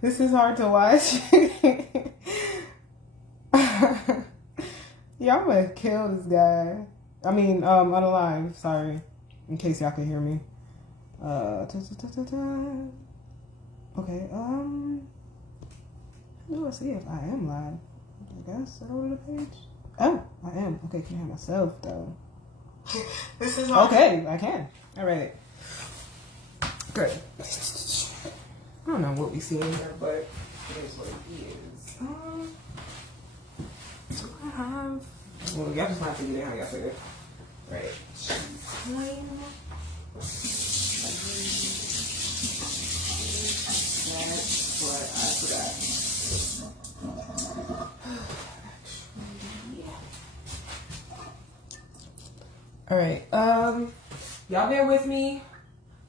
This is hard to watch. Yeah, I'm gonna kill this guy. I mean, unalive, sorry. In case y'all can hear me. Okay, how do I see if I am live? I guess I go to the page. Oh, I am. Okay, can I hear myself though? This is okay, I can. Alright. Good. I don't know what we see in here, but it is what it is. Do I have... Well, y'all just have to get in how y'all figure. Right. That's what I forgot. Alright, y'all bear with me.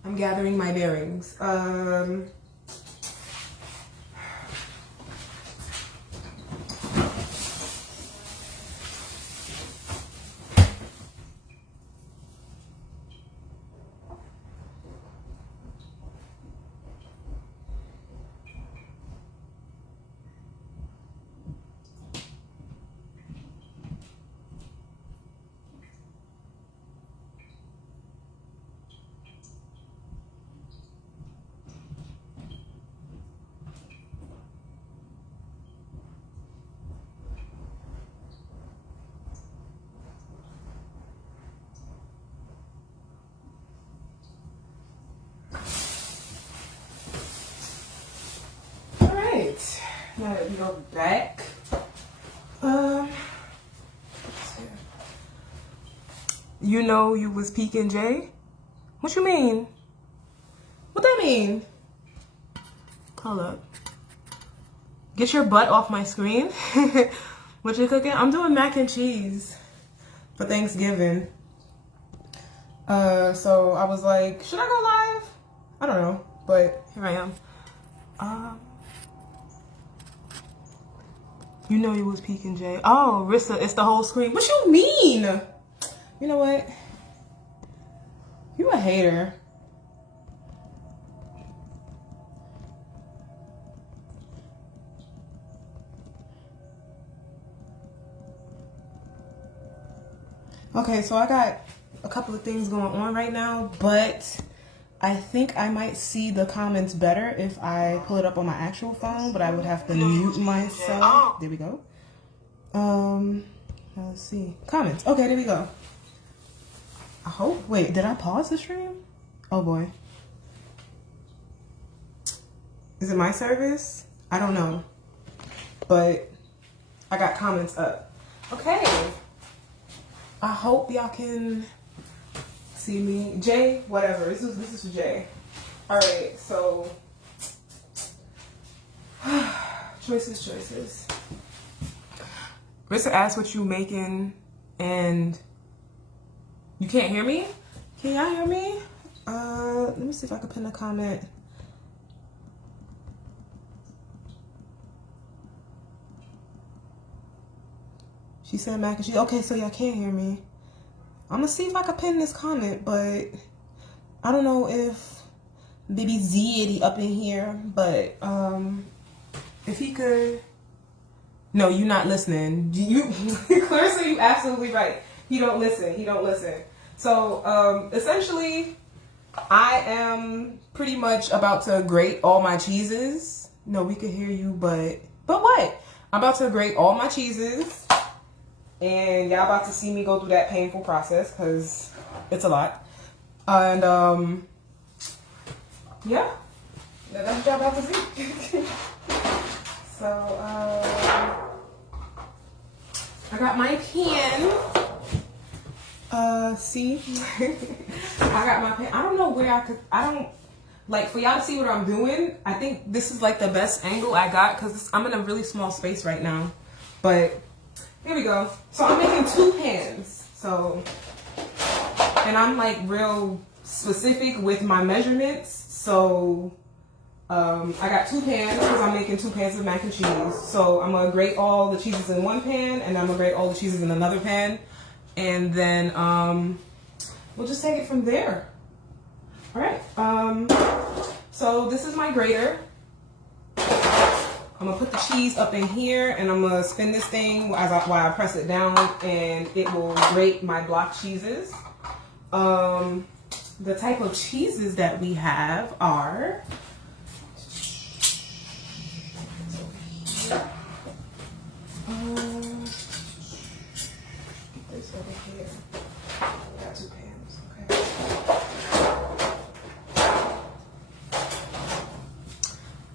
I'm gathering my bearings. Now that we go back, you know you was peeking Jay? What you mean? What that mean? Hold up. Get your butt off my screen. What you cooking? I'm doing mac and cheese for Thanksgiving. So I was like, should I go live? I don't know, but here I am. You know you was peeking Jay. Oh, Rissa, it's the whole screen. What you mean? You know what? You a hater. Okay, so I got a couple of things going on right now, but I think I might see the comments better if I pull it up on my actual phone, but I would have to mute myself. There we go. Let's see. Comments. Okay, there we go. I hope. Wait, did I pause the stream? Oh boy. Is it my service? I don't know. But I got comments up. Okay. I hope y'all can see me. Jay, whatever. This is for Jay. Alright, so choices. Rissa asked what you making and you can't hear me? Can y'all hear me? Let me see if I can pin a comment. She said mac and cheese. Okay, so y'all can't hear me. I'm gonna see if I can pin this comment, but I don't know if Baby Z up in here, but if he could. No, you not listening. You Clarissa, you absolutely right. He don't listen. So essentially, I am pretty much about to grate all my cheeses. No, we could hear you, but what? I'm about to grate all my cheeses. And y'all about to see me go through that painful process because it's a lot. And yeah, that's what y'all about to see. So I got my pen. See, I got my pen. I don't know where I don't like for y'all to see what I'm doing. I think this is like the best angle I got because I'm in a really small space right now, but. Here we go. So I'm making 2 pans. So, and I'm like real specific with my measurements. So, I got 2 pans because I'm making 2 pans of mac and cheese. So I'm gonna grate all the cheeses in one pan, and I'm gonna grate all the cheeses in another pan, and then we'll just take it from there. All right. So this is my grater. I'm gonna put the cheese up in here, and I'm gonna spin this thing while I press it down, and it will grate my block cheeses. The type of cheeses that we have are this over here. Got 2 pans.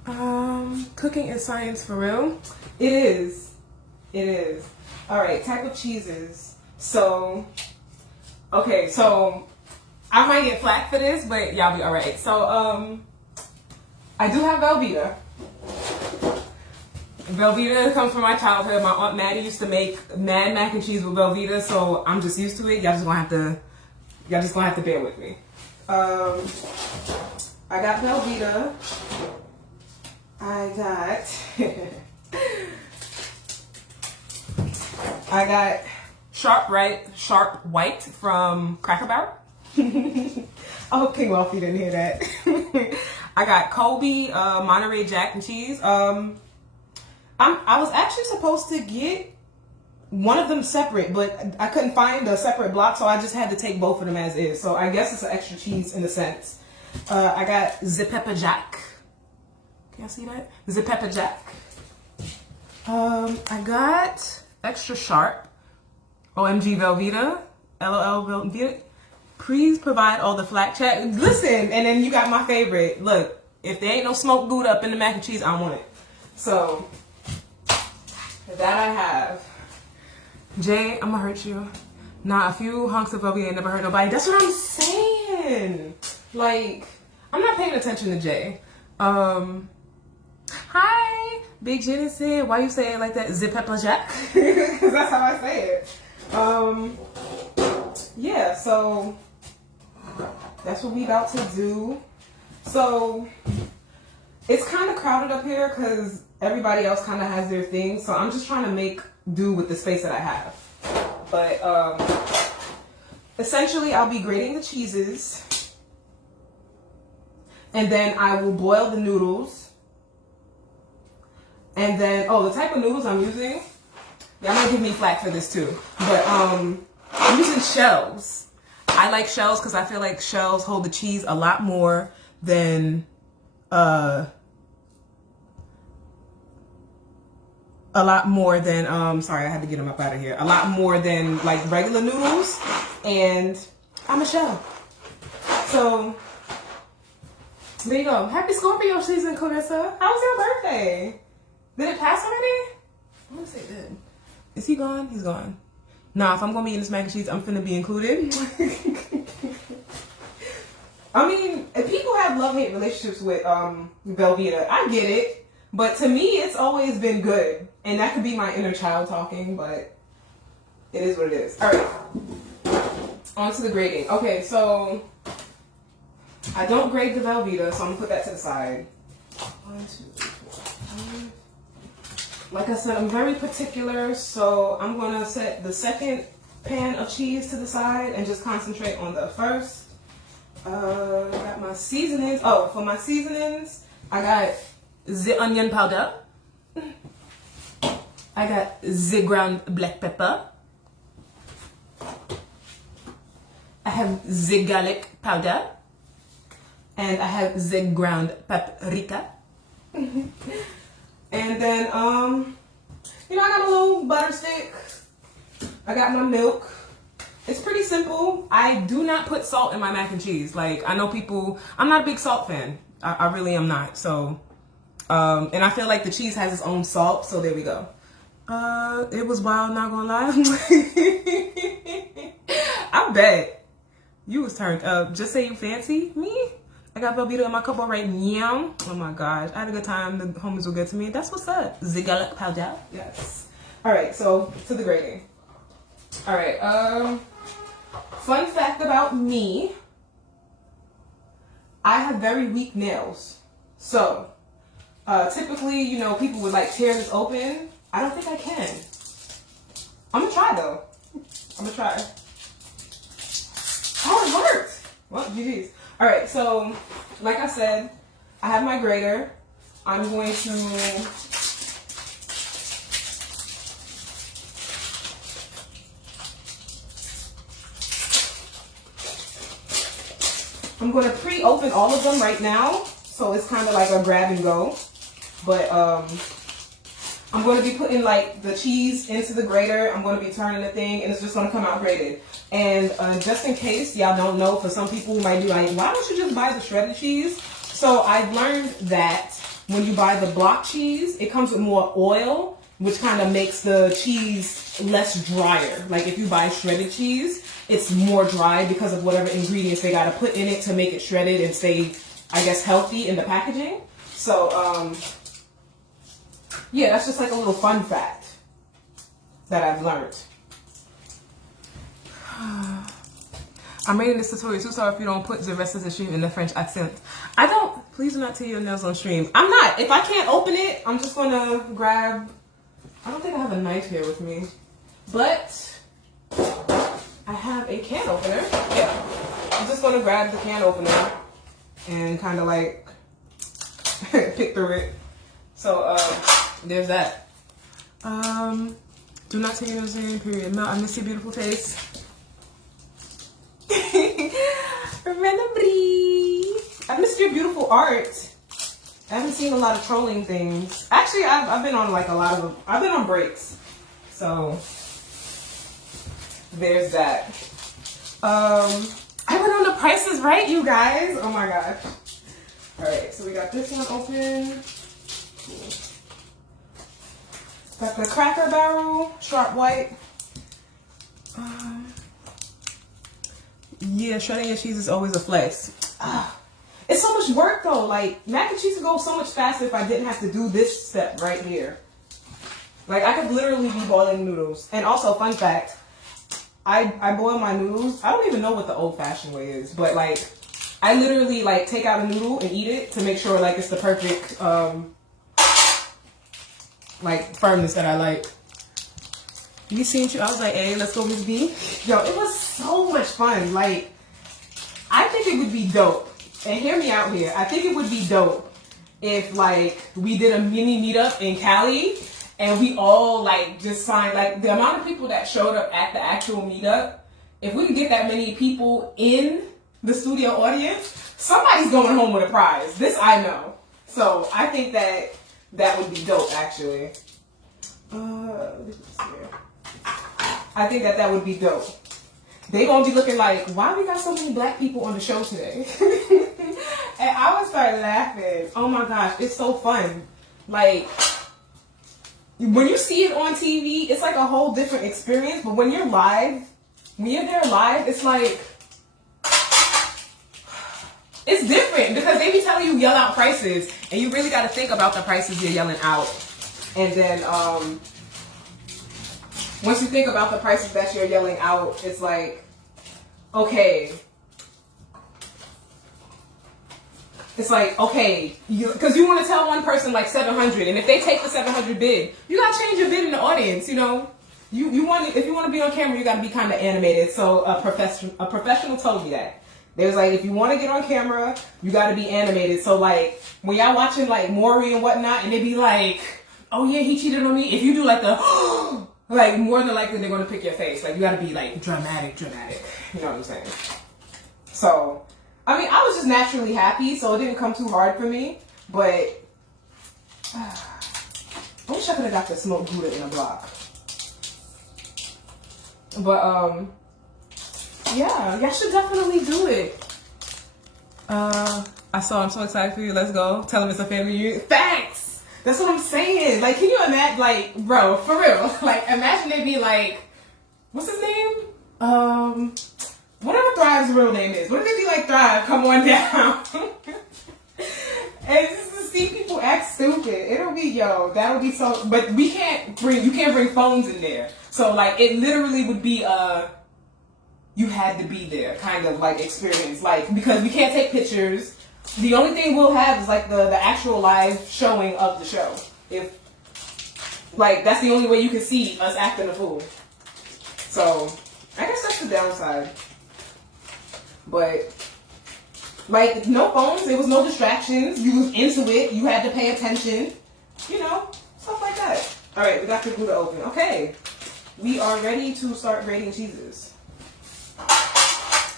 Okay. Cooking is science for real. It is. It is. All right. Type of cheeses. So, okay. So I might get flack for this, but y'all be all right. So, I do have Velveeta. Velveeta comes from my childhood. My Aunt Maddie used to make mad mac and cheese with Velveeta, so I'm just used to it. Y'all just gonna have to bear with me. I got Velveeta. I got Sharp White from Cracker Barrel. I hope King Wealthy didn't hear that. I got Colby Monterey Jack and cheese. I was actually supposed to get one of them separate, but I couldn't find a separate block, so I just had to take both of them as is. So I guess it's an extra cheese in a sense. I got the Pepper Jack. Can y'all see that? The Pepper Jack. I got extra sharp. OMG Velveeta. LOL Velveeta. Please provide all the flack chat. Listen, and then you got my favorite. Look, if there ain't no smoked Gouda up in the mac and cheese, I don't want it. So that I have. Jay, I'm gonna hurt you. Nah, a few hunks of Velveeta ain't never hurt nobody. That's what I'm saying. Like, I'm not paying attention to Jay. Hi, Big Jenny said, why you say it like that? Zip Pepper Jack? Because that's how I say it. Yeah, so that's what we about to do. So it's kind of crowded up here because everybody else kind of has their thing. So I'm just trying to make do with the space that I have. But essentially, I'll be grating the cheeses. And then I will boil the noodles. And then, the type of noodles I'm using, y'all might give me flack for this too. But I'm using shells. I like shells because I feel like shells hold the cheese a lot more than sorry, I had to get them up out of here. A lot more than like regular noodles, and I'm a shell. So there you go. Happy Scorpio season, Clarissa. How was your birthday? Did it pass already? I'm gonna say it did. Is he gone? He's gone. Nah, if I'm gonna be in this mac and cheese, I'm finna be included. I mean, if people have love-hate relationships with Velveeta, I get it. But to me, it's always been good. And that could be my inner child talking, but it is what it is. All right. On to the grading. Okay, so I don't grade the Velveeta, so I'm gonna put that to the side. 1, 2, 3, 4, 5. Like I said, I'm very particular, so I'm gonna set the second pan of cheese to the side and just concentrate on the first. Got my seasonings. Oh, for my seasonings, I got the onion powder. I got the ground black pepper. I have the garlic powder. And I have the ground paprika. And then, I got a little butter stick. I got my milk. It's pretty simple. I do not put salt in my mac and cheese. Like, I know people, I'm not a big salt fan. I really am not. So, and I feel like the cheese has its own salt. So there we go. It was wild, not gonna lie. I bet you was turned up. Just say you fancy me. I got Velveeta in my cup right now. Oh my gosh. I had a good time. The homies were good to me. That's what's up. The garlic powder. Yes. All right. So to the grading. All right. Fun fact about me. I have very weak nails. So typically, people would like tear this open. I don't think I can. I'm going to try though. I'm going to try. Oh, it worked. Well, GG's. All right, so like I said, I have my grater. I'm going to I'm going to pre-open all of them right now. So it's kind of like a grab and go. But I'm going to be putting like the cheese into the grater. I'm going to be turning the thing and it's just going to come out grated. And just in case y'all don't know, for some people who might be like, why don't you just buy the shredded cheese? So I've learned that when you buy the block cheese, it comes with more oil, which kind of makes the cheese less drier. Like if you buy shredded cheese, it's more dry because of whatever ingredients they got to put in it to make it shredded and stay, I guess, healthy in the packaging. So, yeah, that's just like a little fun fact that I've learned. I'm rating this tutorial too, sorry if you don't put the rest of the stream in the French accent. I don't, please do not tear your nails on stream. I'm not, if I can't open it, I'm just gonna grab, I don't think I have a knife here with me, but I have a can opener. Yeah, I'm just gonna grab the can opener and kind of like pick through it. So, there's that. Do not tear your nails in, period. No, I miss your beautiful face. I missed your beautiful art. I haven't seen a lot of trolling things. Actually, I've been on like a lot of them. I've been on breaks. So there's that. I went on the Price is Right, you guys. Oh my gosh. All right, so we got this one open. Cool. Got the Cracker Barrel Sharp White. Yeah, shredding your cheese is always a flex. It's so much work though. Like mac and cheese would go so much faster if I didn't have to do this step right here. Like I could literally be boiling noodles. And also, fun fact, I boil my noodles. I don't even know what the old-fashioned way is, but like I literally like take out a noodle and eat it to make sure like it's the perfect like firmness that I like. You seen you? I was like, hey, let's go, Miss B. Yo, it was so much fun. Like, I think it would be dope. And hear me out here. I think it would be dope if, like, we did a mini meetup in Cali and we all, like, just signed, like, the amount of people that showed up at the actual meetup, if we could get that many people in the studio audience, somebody's going home with a prize. This I know. So, I think that that would be dope, actually. I think that that would be dope. They gonna be looking like, why we got so many black people on the show today? And I would start laughing. Oh my gosh, it's so fun. Like, when you see it on TV, it's like a whole different experience. But when you're live, when you're there live, it's like, it's different because they be telling you yell out prices. And you really got to think about the prices you're yelling out. And then, once you think about the prices that you're yelling out, it's like, okay. It's like, okay, because you want to tell one person like 700, and if they take the 700 bid, you got to change your bid in the audience, you know? You want to, if you want to be on camera, you got to be kind of animated. So a professional told me that. They was like, if you want to get on camera, you got to be animated. So like, when y'all watching like Maury and whatnot, and they be like, oh yeah, he cheated on me. If you do like the, like, more than likely they're going to pick your face. Like, you got to be, like, dramatic. You know what I'm saying? So, I mean, I was just naturally happy, so it didn't come too hard for me. But, I wish I could have got the smoked Gouda in a block. But, yeah, y'all should definitely do it. I'm so excited for you. Let's go. Tell them it's a family reunion. Thanks! That's what I'm saying. Like, can you imagine, like, bro, for real. Like, imagine they be like, what's his name? Whatever Thrive's real name is. What if they be like, Thrive, come on down? And just to see people act stupid. It'll be, yo, that'll be so, but you can't bring phones in there. So, like, it literally would be, you had to be there kind of, like, experience. Like, because we can't take pictures. The only thing we'll have is like the actual live showing of the show. If like that's the only way you can see us acting a fool. So I guess that's the downside. But like no phones, there was no distractions. You was into it. You had to pay attention. You know, stuff like that. All right, we got the Gouda open. Okay, we are ready to start grading cheeses. All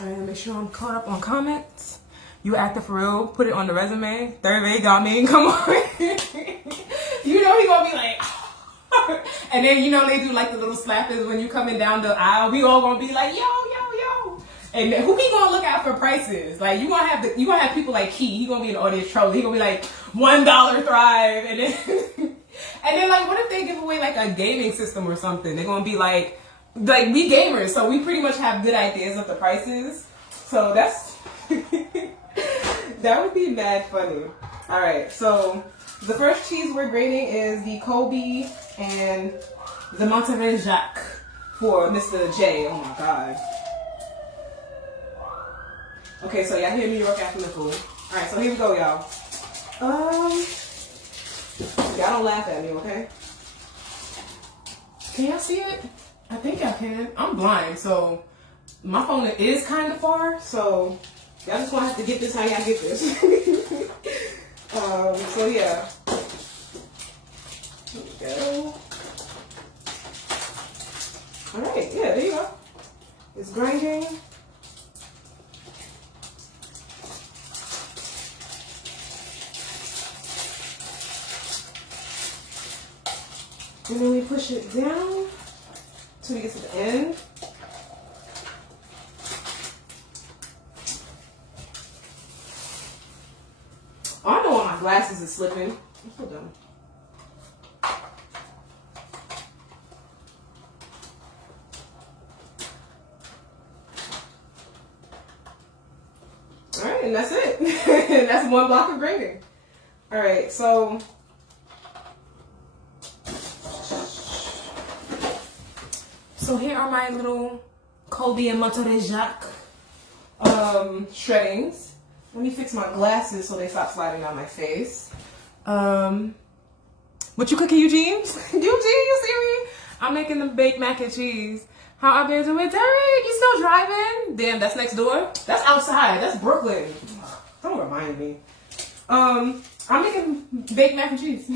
right, make sure I'm caught up on comments. You actor for real? Put it on the resume. Third grade got me. Come on. You know he gonna be like, and then you know they do like the little slappers when you coming down the aisle. We all gonna be like, yo, yo, yo. And who he gonna look out for prices? Like you gonna have people like Key. He gonna be an audience troll. He gonna be like $1 Thrive, and then and then like what if they give away like a gaming system or something? They're gonna be like we gamers, so we pretty much have good ideas of the prices. So that's that would be mad funny. All right, so the first cheese we're grading is the Colby and the Monterey Jacques for Mr. J. Oh my God. Okay, so y'all hear New York after Nickel. All right, so here we go, y'all. Y'all don't laugh at me, okay? Can y'all see it? I think y'all can. I'm blind, so my phone is kind of far, so y'all just gonna have to get this how y'all get this. So yeah. Here we go. All right, yeah, there you go. It's grinding. And then we push it down till we get to the end. Oh, I know why my glasses is slipping. I'm so dumb. All right, and that's it. That's one block of grading. All right, so here are my little Colby and Monterey Jacques shreddings. Let me fix my glasses so they stop sliding down my face. What you cooking, Eugene? Eugene, you see me? I'm making the baked mac and cheese. How I been doing? Derek, you still driving? Damn, that's next door. That's outside. That's Brooklyn. Don't remind me. I'm making baked mac and cheese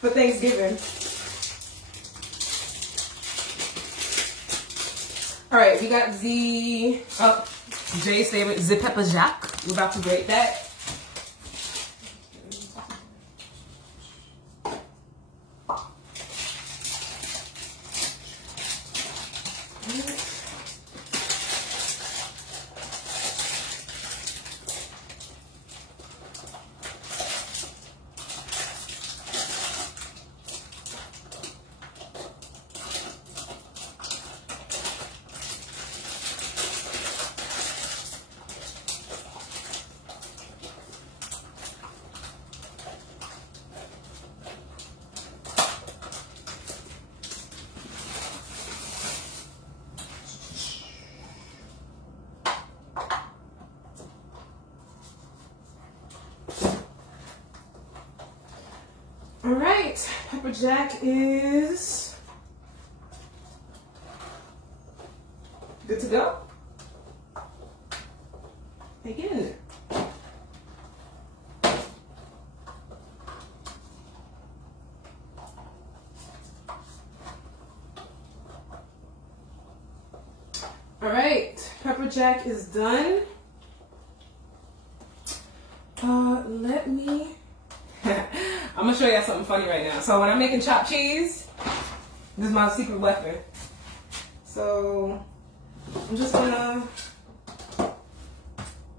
for Thanksgiving. All right, we got the Jay's favorite, the Pepper Jacques. We're about to grate that. All right, Pepper Jack is good to go. Again. All right, Pepper Jack is done. Let me I'm gonna show y'all something funny right now. So when I'm making chopped cheese, this is my secret weapon. So I'm just gonna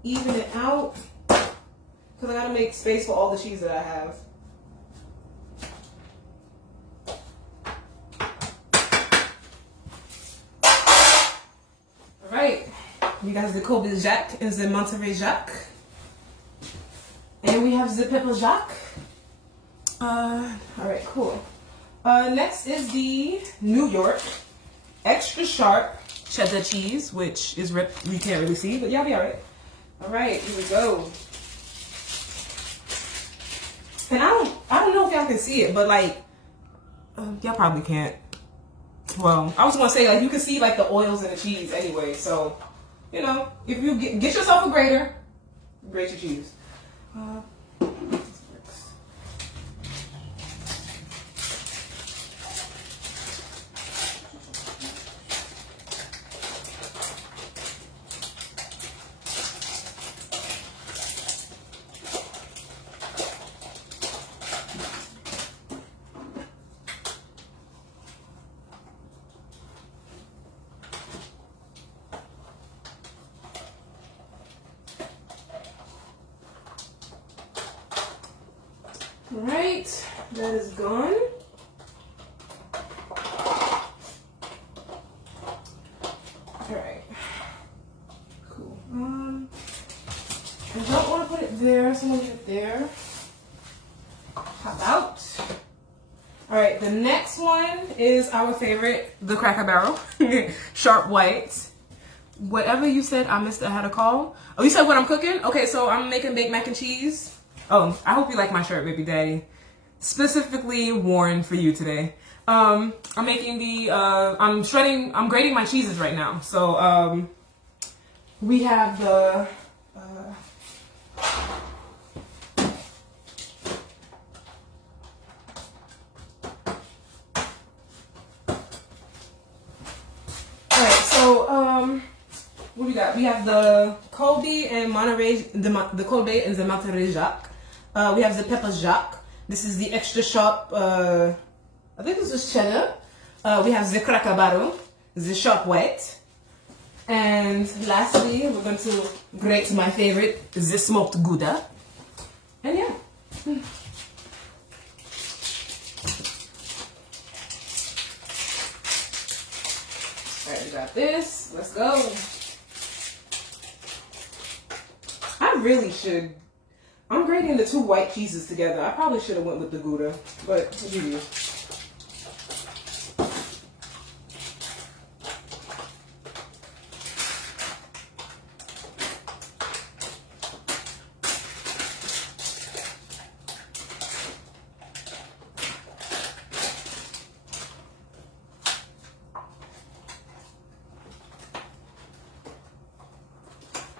even it out because I gotta make space for all the cheese that I have. All right, you guys, the Colby Jacques and the Monterey Jacques, and we have the Pepper Jacques. All right, cool. Next is the New York extra sharp cheddar cheese, which is ripped. You can't really see, but y'all be all right. All right, here we go. And I don't know if y'all can see it, but like, y'all probably can't. Well, I was gonna say like you can see like the oils in the cheese anyway. So, you know, if you get yourself a grater, grate your cheese. Right, that is gone. Alright. Cool. I don't want to put it there, so I'm going to leave it there. How about? Alright, the next one is our favorite, the Cracker Barrel. Sharp White. Whatever you said, I missed. I had a call. Oh, you said what I'm cooking? Okay, so I'm making baked mac and cheese. Oh, I hope you like my shirt, baby daddy. Specifically worn for you today. I'm making the, I'm grating my cheeses right now. So, we have the, what we got? We have the Colby and Monterey, the Colby and the Monterey Jacques. We have the Pepper Jacques. This is the extra sharp, I think this is cheddar. We have the Cracker Barrel, the Sharp White. And lastly, we're going to grate my favorite, the smoked Gouda. And yeah. Alright, we got this. Let's go. I really should. I'm grating the two white cheeses together. I probably should have went with the Gouda, but what do you do?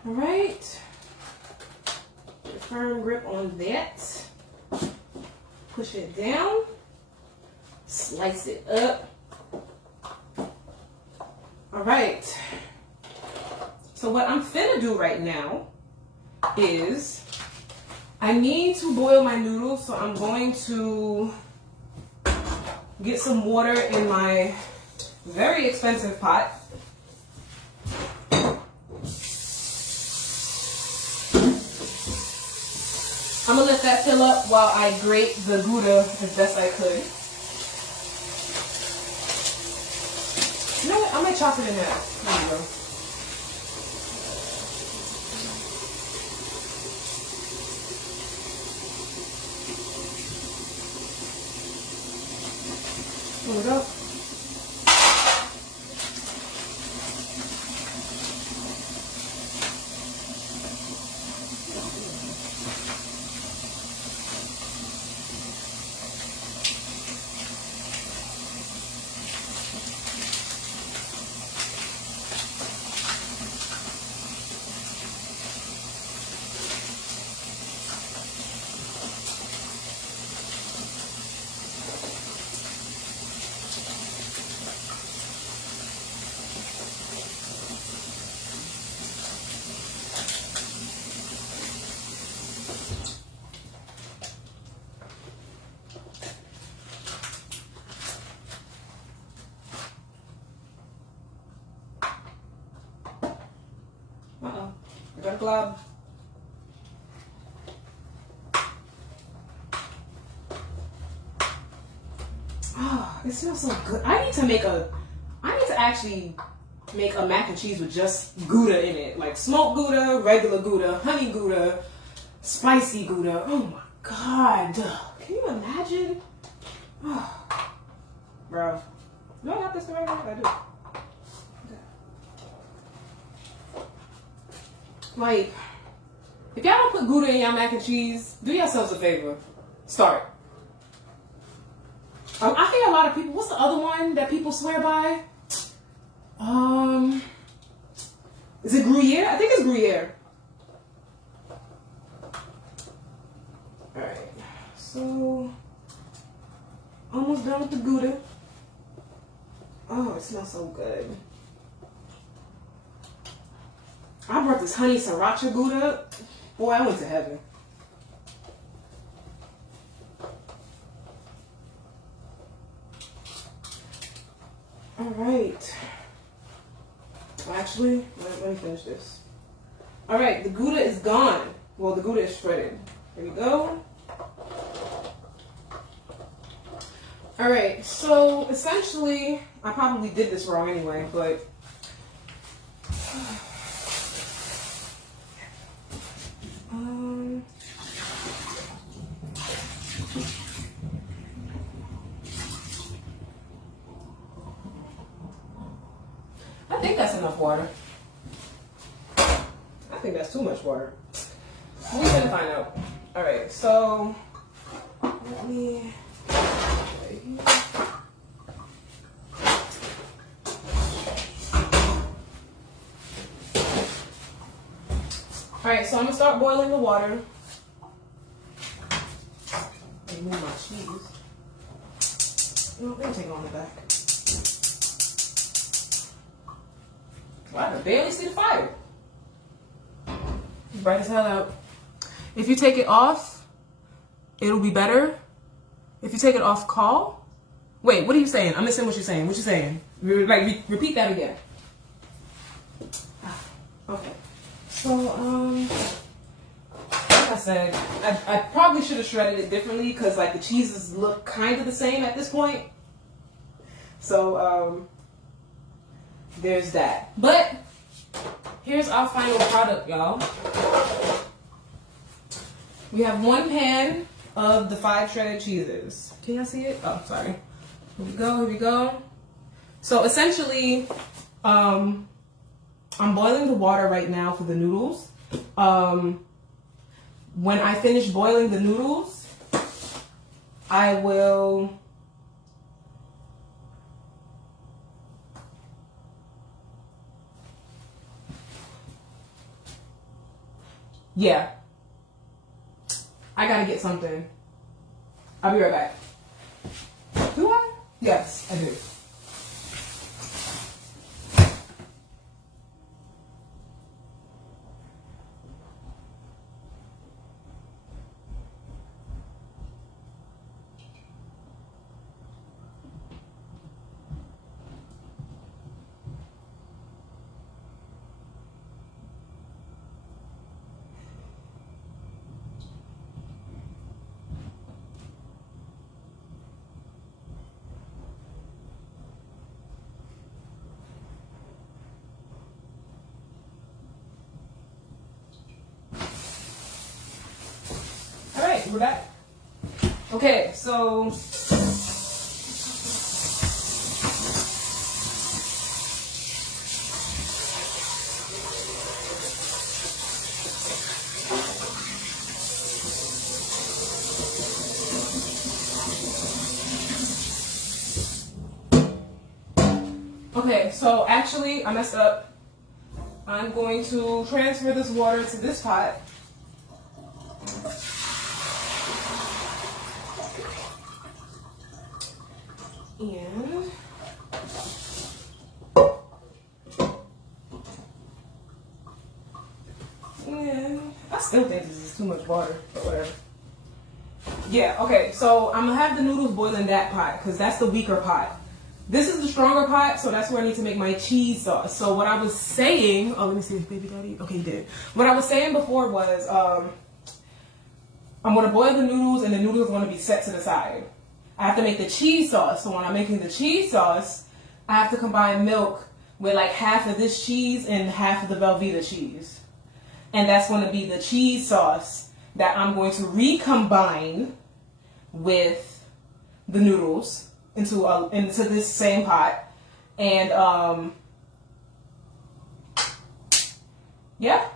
All right. Firm grip on that. Push it down. Slice it up. All right. So what I'm finna do right now is I need to boil my noodles, so I'm going to get some water in my very expensive pot. I'm gonna let that fill up while I grate the Gouda as best I could. You know what? I might chop it in half. There you go. Pull it up. I got a glob. Oh, it smells so good. I need to actually make a mac and cheese with just Gouda in it. Like smoked Gouda, regular Gouda, honey Gouda, spicy Gouda. Oh my God. Can you imagine? Oh, bro. Do I got this right now? I do. Like, if y'all don't put Gouda in y'all mac and cheese, do yourselves a favor. Start. I think a lot of people, what's the other one that people swear by? Is it Gruyere? I think it's Gruyere. Alright, so, almost done with the Gouda. Oh, it smells so good. I brought this honey sriracha Gouda. Boy, I went to heaven. All right. Actually, let me finish this. All right, the Gouda is gone. Well, the Gouda is shredded. Here we go. All right, so essentially, I probably did this wrong anyway, but I think that's enough water. I think that's too much water. We're gonna find out. All right, so let me. All right, so I'm gonna start boiling the water. Remove my cheese. No, they take on the back. Well, I can barely see the fire. It's bright as hell out. If you take it off, it'll be better. If you take it off call. Wait, what are you saying? I'm missing what you're saying. What you saying? Repeat that again. Okay. So, like I said, I probably should have shredded it differently because like the cheeses look kind of the same at this point. So, there's that. But here's our final product, y'all. We have 1 pan of the 5 shredded cheeses. Can y'all see it? Oh, sorry. Here we go, here we go. So essentially, I'm boiling the water right now for the noodles. When I finish boiling the noodles, I will I gotta get something. I'll be right back. Do I? Yes, I do. We're back. Okay, so actually I messed up. I'm going to transfer this water to this pot. And I still think this is too much water, but whatever. Yeah, okay, so I'm gonna have the noodles boil in that pot because that's the weaker pot. This is the stronger pot, so that's where I need to make my cheese sauce. So what I was saying, oh, let me see if baby daddy, okay, he did. What I was saying before was, I'm gonna boil the noodles and the noodles are gonna be set to the side. I have to make the cheese sauce. So when I'm making the cheese sauce, I have to combine milk with like half of this cheese and half of the Velveeta cheese. And that's going to be the cheese sauce that I'm going to recombine with the noodles into this same pot. And yeah.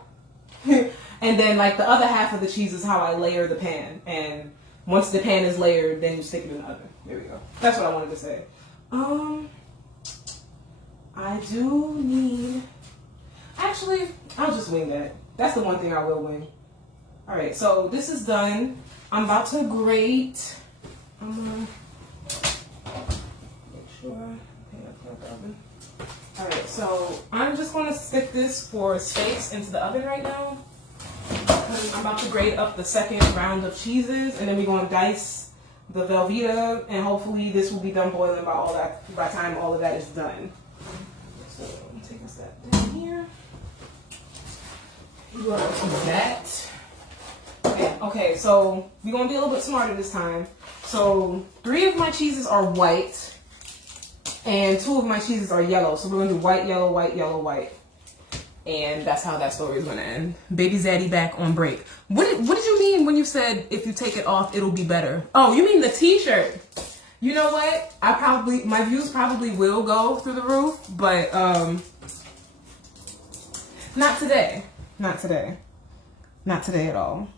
And then like the other half of the cheese is how I layer the pan. And once the pan is layered, then you stick it in the oven. There we go. That's what I wanted to say. I do need... Actually, I'll just wing that. That's the one thing I will wing. All right, so this is done. I'm about to grate. I'm gonna make sure. Okay, that's not the oven. All right, so I'm just gonna stick this for space into the oven right now. I'm about to grate up the second round of cheeses, and then we're gonna dice the Velveeta, and hopefully this will be done boiling by the time all of that is done. So I'm taking a step down here. You want to do that. Okay, so we're gonna be a little bit smarter this time. So 3 of my cheeses are white, and 2 of my cheeses are yellow. So we're gonna do white, yellow, white, yellow, white. And that's how that story is gonna end. Baby Zaddy back on break. What did you mean when you said if you take it off, it'll be better? Oh, you mean the t-shirt. You know what? My views probably will go through the roof, but not today. Not today. Not today at all.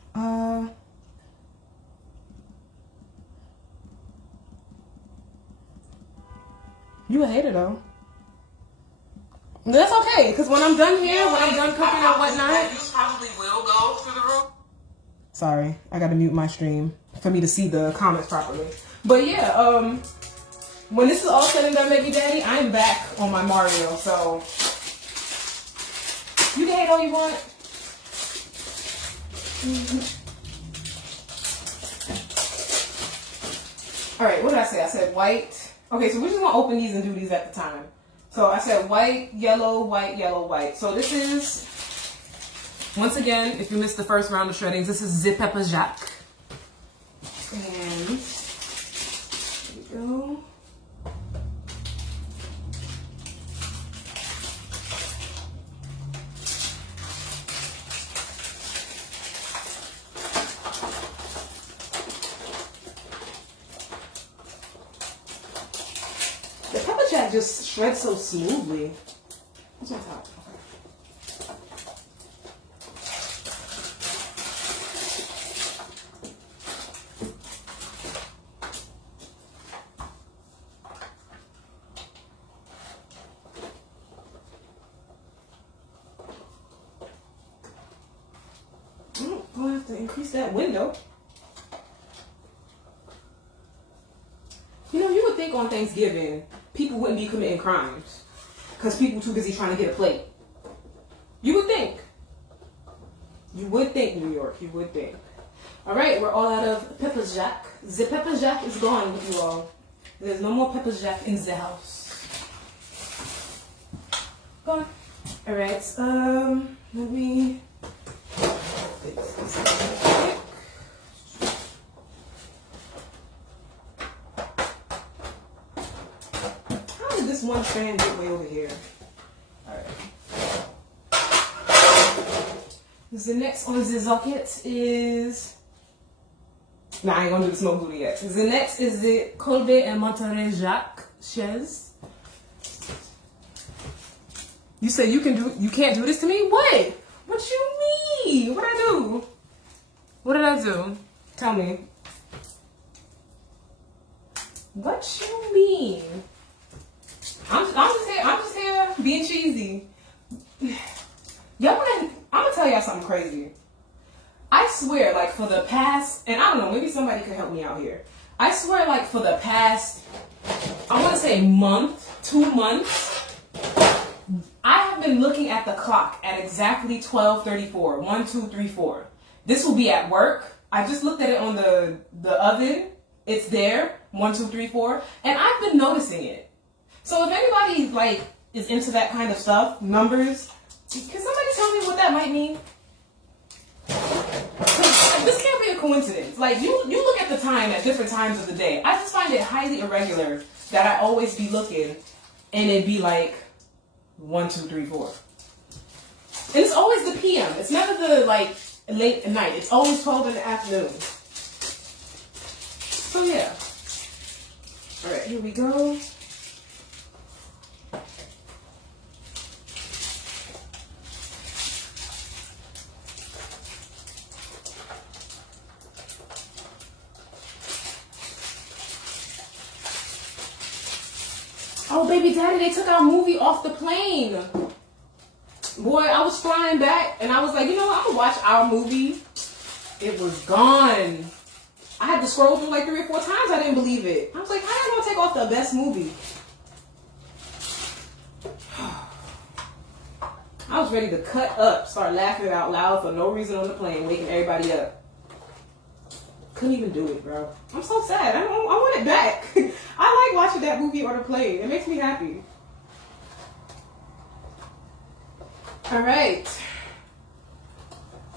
You a hater though. That's okay, because when I'm done here, when I'm done cooking or whatnot, views probably will go through the roof. Sorry, I gotta mute my stream for me to see the comments properly. But yeah, when this is all said and done, baby daddy, I'm back on my Mario, so you can hate all you want. All right, what did I say? I said white. Okay, so we're just gonna open these and do these at the time. So I said white, yellow, white, yellow, white. So this is, once again, if you missed the first round of shreddings, this is Zip Pepper Jacques. And there we go. The pepper jack just shreds so smoothly. What's my top? Okay. I'm gonna have to increase that window. You know, you would think on Thanksgiving people wouldn't be committing crimes because people too busy trying to get a plate. You would think. You would think, New York. You would think. All right, we're all out of Pepper Jack. The Pepper Jack is gone with you all. There's no more Pepper Jack in the house. Gone. All right. Let me fix this real quick. This one strand get way over here. Alright. The next on the socket is... Nah, I ain't gonna do the smoke booty yet. The next is the Colbert and Monterey Jacques Chaise. You say you can't do this to me? What? What you mean? What I do? What did I do? Tell me. What you mean? I'm just here being cheesy. I'm gonna tell y'all something crazy. I swear, like for the past, and I don't know, maybe somebody could help me out here. I swear, like for the past, I want to say month, 2 months, I have been looking at the clock at exactly 12:34. 1, 2, 3, 4. This will be at work. I just looked at it on the oven. It's there. 1, 2, 3, 4, and I've been noticing it. So if anybody like is into that kind of stuff, numbers, can somebody tell me what that might mean? This can't be a coincidence. Like you look at the time at different times of the day. I just find it highly irregular that I always be looking and it'd be like 1, 2, 3, 4. And it's always the PM. It's never the like late at night. It's always 12 in the afternoon. So yeah. All right, here we go. Oh, baby daddy, they took our movie off the plane. Boy, I was flying back and I was like, you know what, I'm gonna watch our movie. It was gone. I had to scroll through like 3 or 4 times. I didn't believe it. I was like, how are you gonna take off the best movie? I was ready to cut up, start laughing out loud for no reason on the plane, waking everybody up. Couldn't even do it, bro. I'm so sad. I want it back. I like watching that movie on the plane. It makes me happy. All right.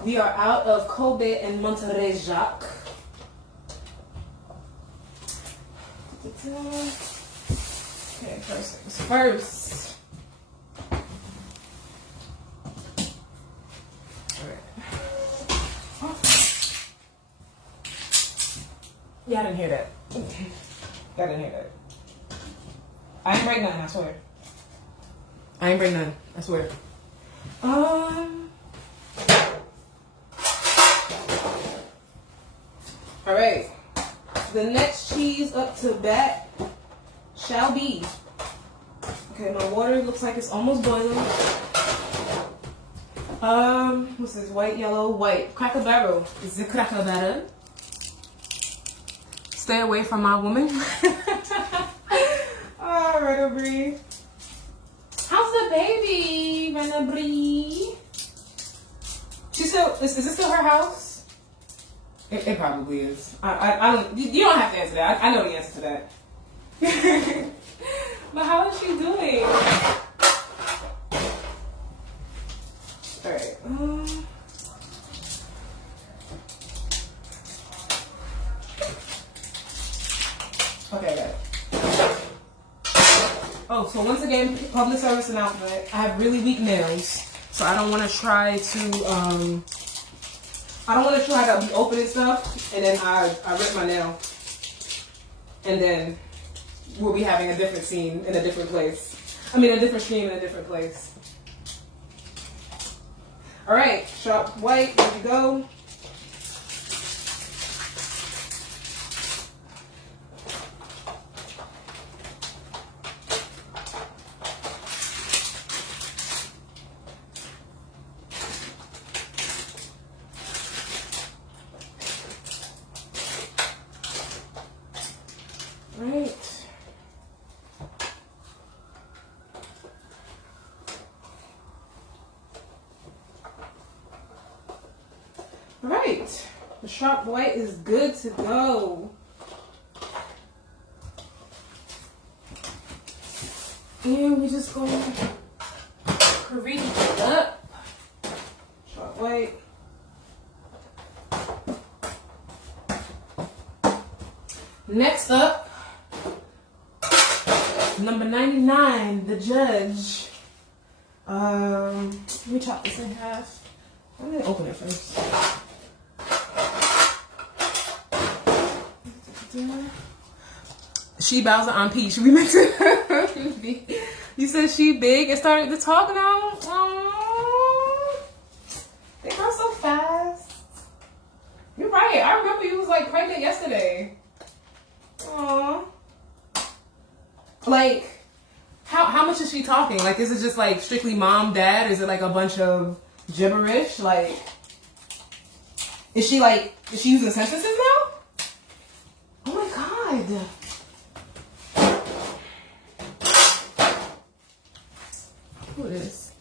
We are out of Kobe and Monterey Jacques. Okay, first things first. Alright. Yeah, I didn't hear that. I didn't hear that. I ain't break nothing, I swear. I ain't break nothing, I swear. Alright. The next cheese up to bat shall be. Okay, my water looks like it's almost boiling. What's this? White, yellow, white. Cracker Barrel. Is it Cracker Barrel? Stay away from my woman. Alright, Aubrey. How's the baby, Renabrie? She still is this still her house? It probably is. I don't. You don't have to answer that. I know the answer to that. But how is she doing? All right. Okay, I got it. Oh, so once again, public service announcement. I have really weak nails, so I don't want to try to be opening stuff and then I rip my nail, and then we'll be having a different scene in a different place. I mean, a different stream in a different place. All right, sharp white. There we go. Right, the sharp white is good to go. And we just go crease it up. Sharp white. Next up, number 99, the Judge. Let me chop this in half. I'm gonna open it first. She Bowser on Peach. We meant to be. You said she big and started to talk now. Aww. They grow so fast. You're right. I remember you was like pregnant yesterday. Aww. Like, how much is she talking? Like, is it just like strictly mom, dad? Is it like a bunch of gibberish? Like, is she using sentences now? Oh my god. Who is?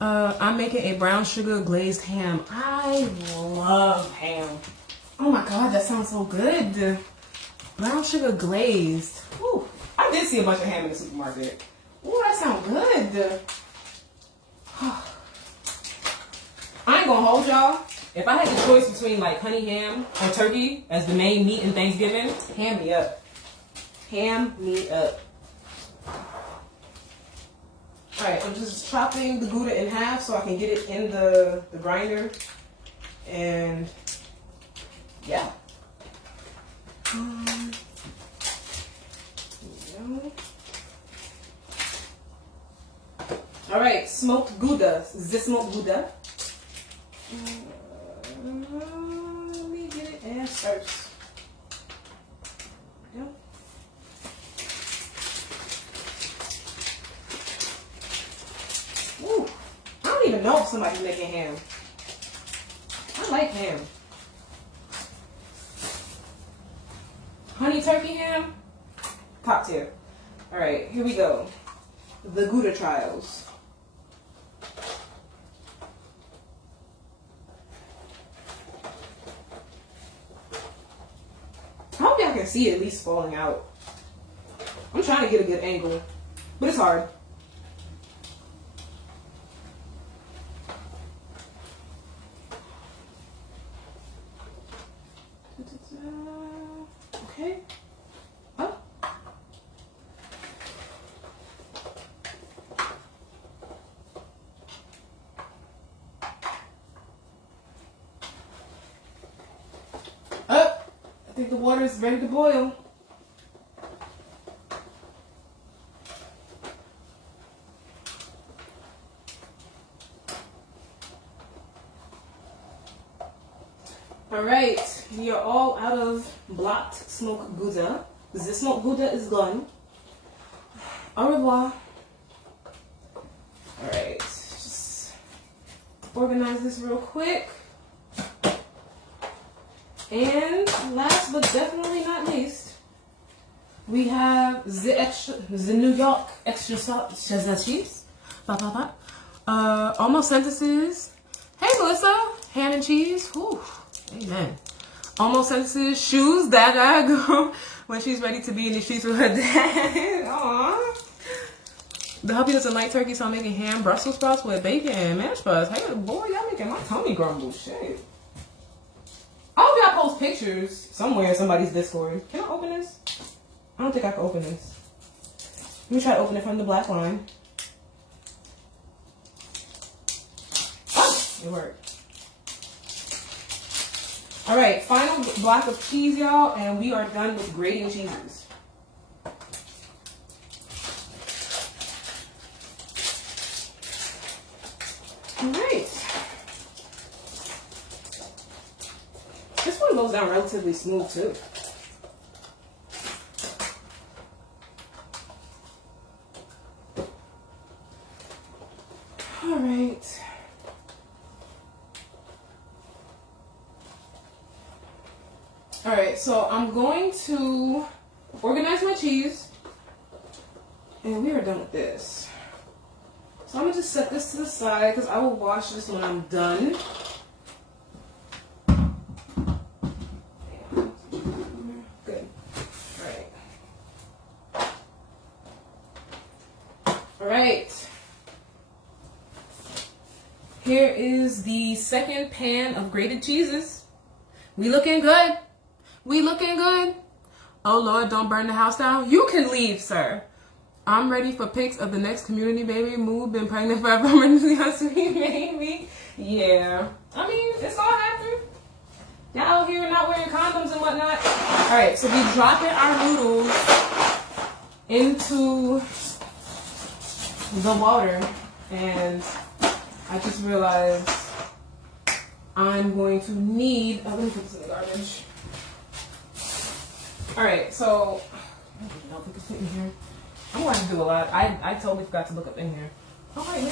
I'm making a brown sugar glazed ham. I love ham. Oh my god, that sounds so good. Brown sugar glazed. Ooh, I did see a bunch of ham in the supermarket. Ooh, that sounds good. I ain't gonna hold y'all. If I had the choice between like honey ham or turkey as the main meat in Thanksgiving, ham me up. Ham me up. Alright, I'm just chopping the Gouda in half so I can get it in the grinder. And yeah. There we go. Alright, smoked Gouda. The smoked Gouda. Let me get it ass first. There we go. Ooh, I don't even know if somebody's making ham. I like ham. Honey turkey ham, top tier. All right, here we go. The Gouda trials. I hope y'all can see it at least falling out. I'm trying to get a good angle, but it's hard. Okay. Up. Up. I think the water is ready to boil. All right, we are all out of blocked smoked Gouda. The smoked Gouda is gone. Au revoir. All right, just organize this real quick. And last but definitely not least, we have the New York extra salt cheese. Almost sentences. Hey Melissa, ham and cheese. Whew. Amen. Almost sentences, shoes that I go when she's ready to be in the streets with her dad. Aww. The hubby doesn't like turkey, so I'm making ham Brussels sprouts with bacon and mashed potatoes. Hey, boy, y'all making my tummy grumble. Shit. I hope y'all post pictures somewhere in somebody's Discord. Can I open this? I don't think I can open this. Let me try to open it from the black line. Oh, it worked. All right, final block of cheese, y'all, and we are done with grating cheeses. All right. This one goes down relatively smooth, too. All right. All right, so I'm going to organize my cheese, and we are done with this. So I'm gonna just set this to the side because I will wash this when I'm done. Good. All right. All right. Here is the second pan of grated cheeses. We looking good. We looking good? Oh Lord, don't burn the house down. You can leave, sir. I'm ready for pics of the next community baby. Move, been pregnant forever. Emergency hospital baby. Yeah. I mean, it's gonna happen. Y'all out here not wearing condoms and whatnot. Alright, so we dropping our noodles into the water. And I just realized I'm going to need, let me put this in the garbage. Alright, so I don't think it's fitting here. I'm going to do a lot. I totally forgot to look up in here. Alright,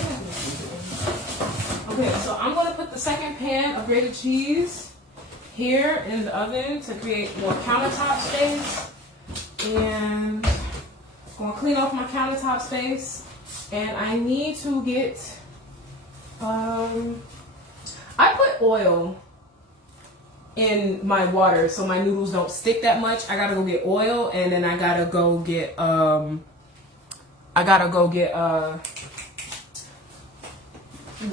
okay, so I'm going to put the second pan of grated cheese here in the oven to create more countertop space. And I'm going to clean off my countertop space. And I need to get, I put oil in my water so my noodles don't stick that much. I gotta go get oil, and then I gotta go get the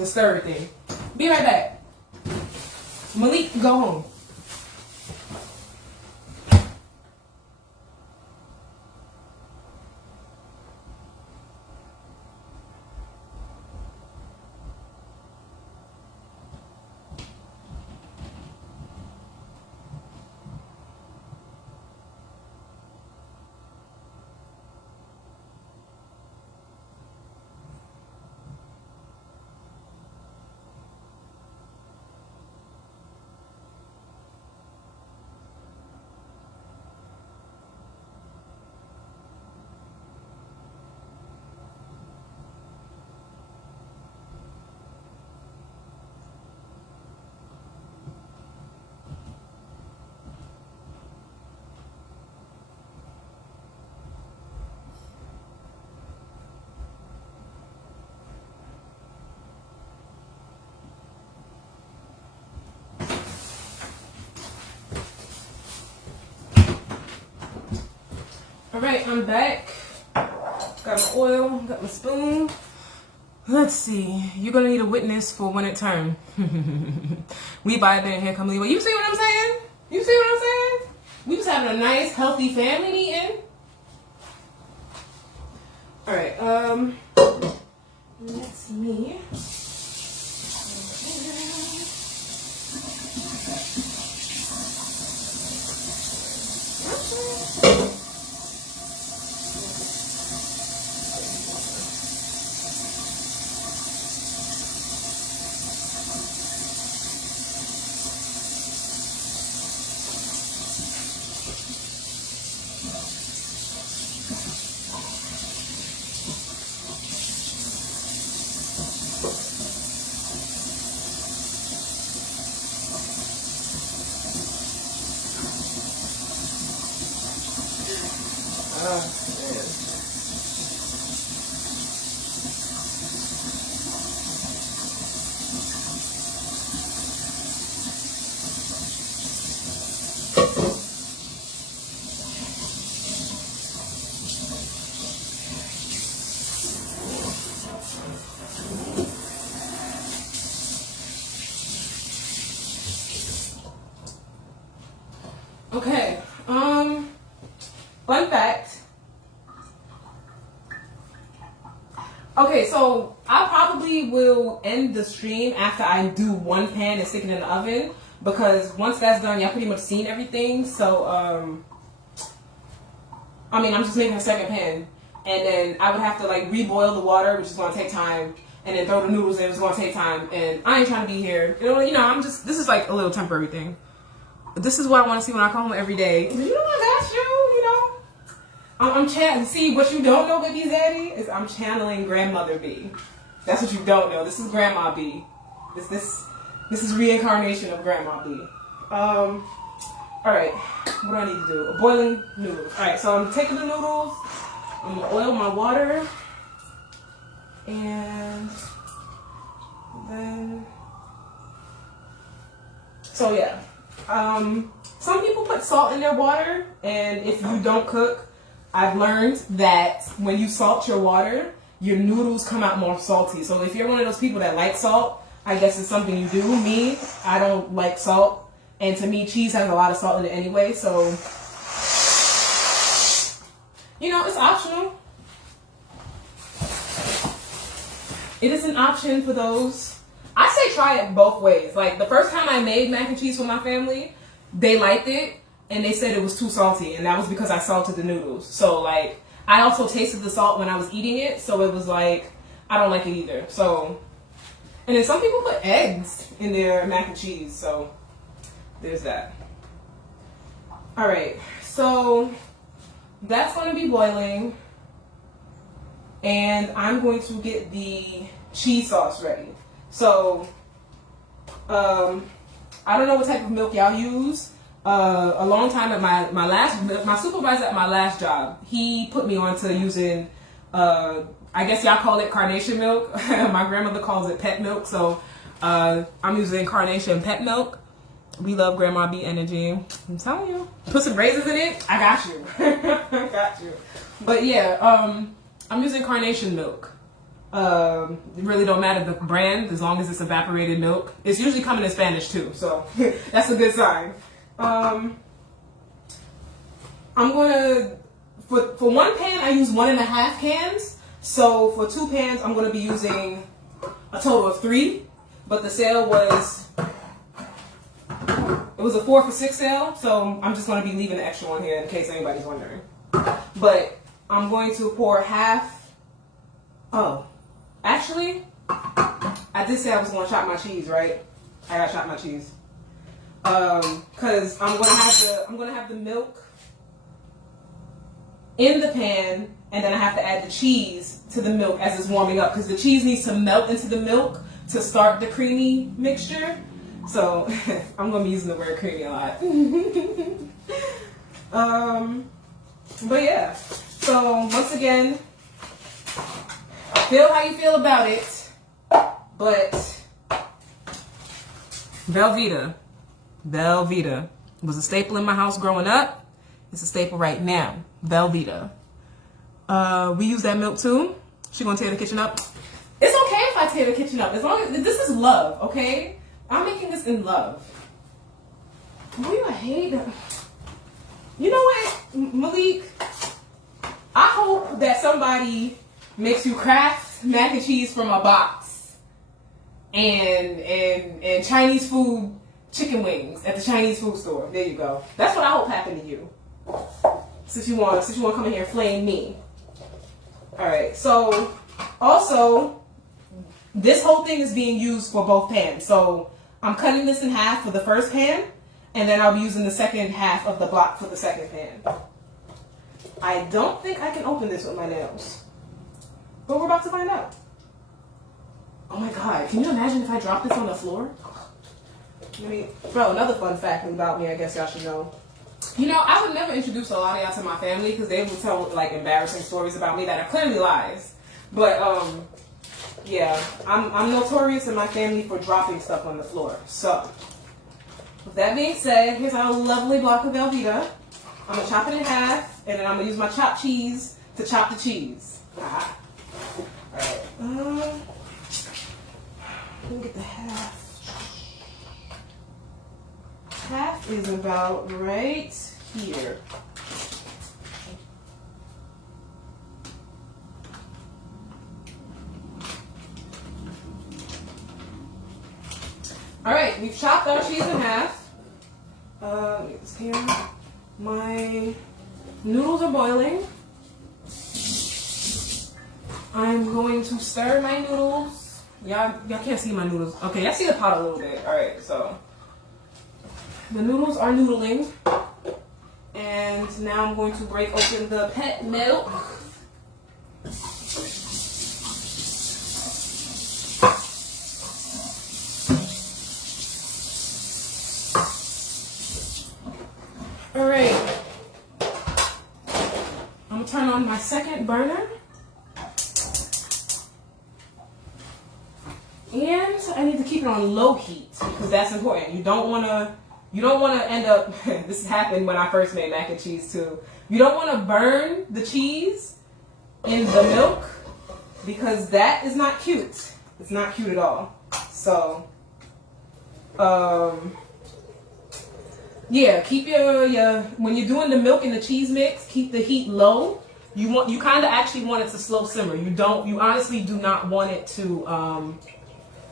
stir thing. Be right back. Malik, go home. Alright, I'm back. Got my oil, got my spoon. Let's see. You're gonna need a witness for when it turned. We vibing, here come Leeway. You see what I'm saying? You see what I'm saying? We just having a nice, healthy family meeting. All right. Let's me. Okay, fun fact. Okay, so I probably will end the stream after I do one pan and stick it in the oven, because once that's done, y'all pretty much seen everything. So, I mean, I'm just making a second pan, and then I would have to like reboil the water, which is gonna take time, and then throw the noodles in, which is gonna take time, and I ain't trying to be here. You know, this is like a little temporary thing. This is what I want to see when I come home every day. You know, I got you know. I'm channeling. See, what you don't know, baby daddy, is I'm channeling Grandmother B. That's what you don't know. This is Grandma B. This is reincarnation of Grandma B. All right. What do I need to do? Boiling noodles. All right. So I'm taking the noodles. I'm gonna oil my water, and then. So yeah. Some people put salt in their water, and if you don't cook, I've learned that when you salt your water, your noodles come out more salty. So if you're one of those people that like salt, I guess it's something you do. Me, I don't like salt, and to me, cheese has a lot of salt in it anyway, so, you know, it's optional. It is an option for those. I say try it both ways. Like, the first time I made mac and cheese for my family, they liked it, and they said it was too salty, and that was because I salted the noodles. So, like, I also tasted the salt when I was eating it, so it was like, I don't like it either. So, and then some people put eggs in their mac and cheese, so there's that. All right, so that's going to be boiling, and I'm going to get the cheese sauce ready. So, I don't know what type of milk y'all use. A long time at my supervisor at my last job, he put me on to using, I guess y'all call it carnation milk. My grandmother calls it pet milk. So, I'm using carnation pet milk. We love Grandma B energy. I'm telling you. Put some raisins in it. I got you. I got you. But yeah, I'm using carnation milk. It really don't matter the brand as long as it's evaporated milk. It's usually coming in Spanish too, so that's a good sign. I'm gonna for one pan I use 1.5 cans. So for 2 pans I'm gonna be using a total of 3. But the sale was a 4 for $6 sale, so I'm just gonna be leaving the extra one here in case anybody's wondering. But I'm going to pour half. Oh. Actually, I did say I was going to chop my cheese, right? I got to chop my cheese. Cause I'm gonna have the milk in the pan, and then I have to add the cheese to the milk as it's warming up, because the cheese needs to melt into the milk to start the creamy mixture. So I'm gonna be using the word creamy a lot. But yeah. So once again, feel how you feel about it, but Velveeta was a staple in my house growing up. It's a staple right now. Velveeta. We use that milk too. She gonna tear the kitchen up. It's okay if I tear the kitchen up, as long as this is love, okay? I'm making this in love. Oh, you hate it. Malik, I hope that somebody makes you Kraft mac and cheese from a box and Chinese food chicken wings at the Chinese food store. There you go. That's what I hope happened to you. Since you want to come in here and flame me. All right. So also, this whole thing is being used for both pans. So I'm cutting this in half for the first pan, and then I'll be using the second half of the block for the second pan. I don't think I can open this with my nails, but we're about to find out. Oh my God, can you imagine if I dropped this on the floor? Bro, another fun fact about me, I guess y'all should know. You know, I would never introduce a lot of y'all to my family because they would tell like embarrassing stories about me that are clearly lies. But yeah, I'm notorious in my family for dropping stuff on the floor. So, with that being said, here's our lovely block of Velveeta. I'm gonna chop it in half, and then I'm gonna use my chopped cheese to chop the cheese. Alright. Let me get the half. Half is about right here. All right, we've chopped our cheese in half. Let me get this camera. My noodles are boiling. I'm going to stir my noodles. Y'all can't see my noodles. Okay, y'all see the pot a little bit. All right, so the noodles are noodling. And now I'm going to break open the pet milk. All right. I'm gonna turn on my second burner. And I need to keep it on low heat because that's important. You don't want to end up, this happened when I first made mac and cheese too. You don't want to burn the cheese in the milk because that is not cute. It's not cute at all. So, yeah, keep your when you're doing the milk and the cheese mix, keep the heat low. You kind of actually want it to slow simmer. You honestly do not want it to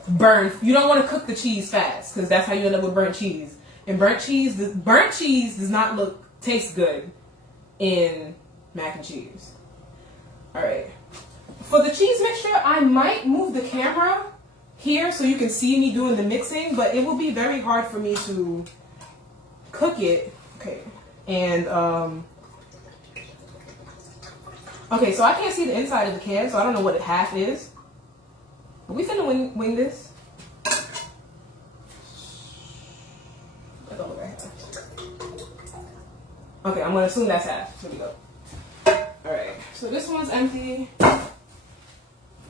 burn. You don't want to cook the cheese fast because that's how you end up with burnt cheese. And burnt cheese does not taste good in mac and cheese. All right. For the cheese mixture, I might move the camera here so you can see me doing the mixing, but it will be very hard for me to cook it. Okay. And okay, so I can't see the inside of the can, so I don't know what half is. But we finna wing this. Okay, I'm gonna assume that's half. Here we go. Alright, so this one's empty.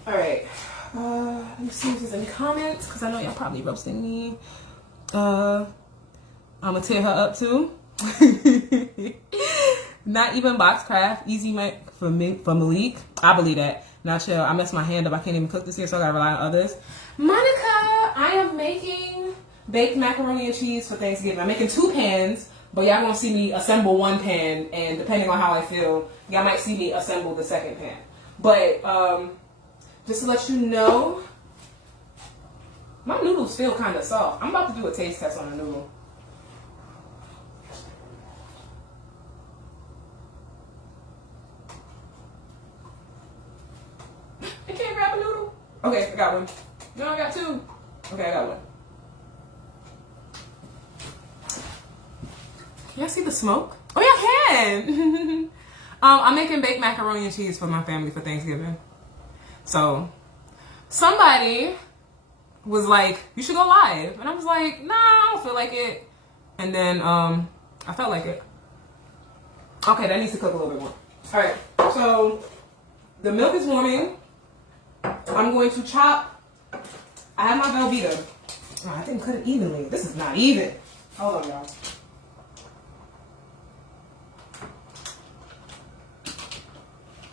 Alright, let me see if there's any comments, because I know y'all probably roasting me. I'm gonna tear her up too. Not even Boxcraft, easy Mike for Malik. I believe that. Now chill, I messed my hand up. I can't even cook this here, so I gotta rely on others. Monica, I am making baked macaroni and cheese for Thanksgiving. I'm making 2 pans, but y'all gonna see me assemble 1 pan, and depending on how I feel, y'all might see me assemble the second pan. But just to let you know, my noodles feel kind of soft. I'm about to do a taste test on the noodle. I can't grab a noodle. Okay, I got one. No, I got 2. Okay, I got one. Can y'all see the smoke? Oh, y'all can! I'm making baked macaroni and cheese for my family for Thanksgiving. So, somebody was like, you should go live. And I was like, nah, I don't feel like it. And then, I felt like it. Okay, that needs to cook a little bit more. Alright, so, the milk is warming. I'm going to chop. I have my Velveeta. Oh, I didn't cut it evenly. This is not even. Hold on, y'all.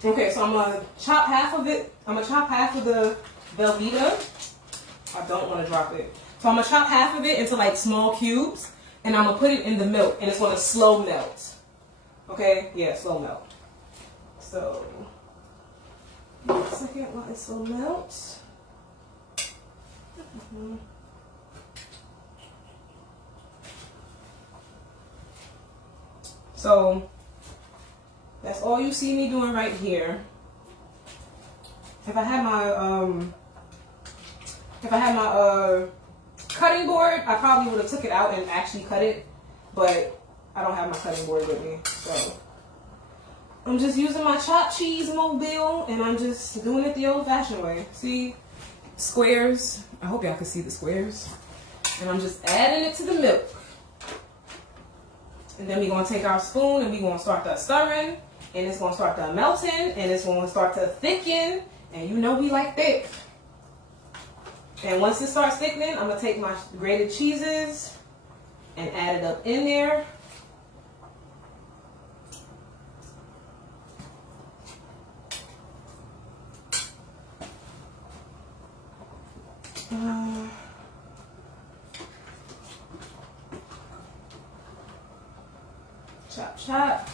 Okay, so I'm gonna chop half of it. I'm gonna chop half of the Velveeta. I don't want to drop it. So I'm gonna chop half of it into like small cubes, and I'm gonna put it in the milk, and it's gonna slow melt. Okay, yeah, slow melt. So, give me a second while it slow melts. So, that's all you see me doing right here. If I had my cutting board, I probably would have took it out and actually cut it, but I don't have my cutting board with me, so I'm just using my chopped cheese mobile, and I'm just doing it the old-fashioned way. See, squares. I hope y'all can see the squares. And I'm just adding it to the milk, and then we're gonna take our spoon and we're gonna start to stirring, and it's gonna start to melting, and it's gonna start to thicken, and you know we like thick. And once it starts thickening, I'm gonna take my grated cheeses and add it up in there. Chop, chop.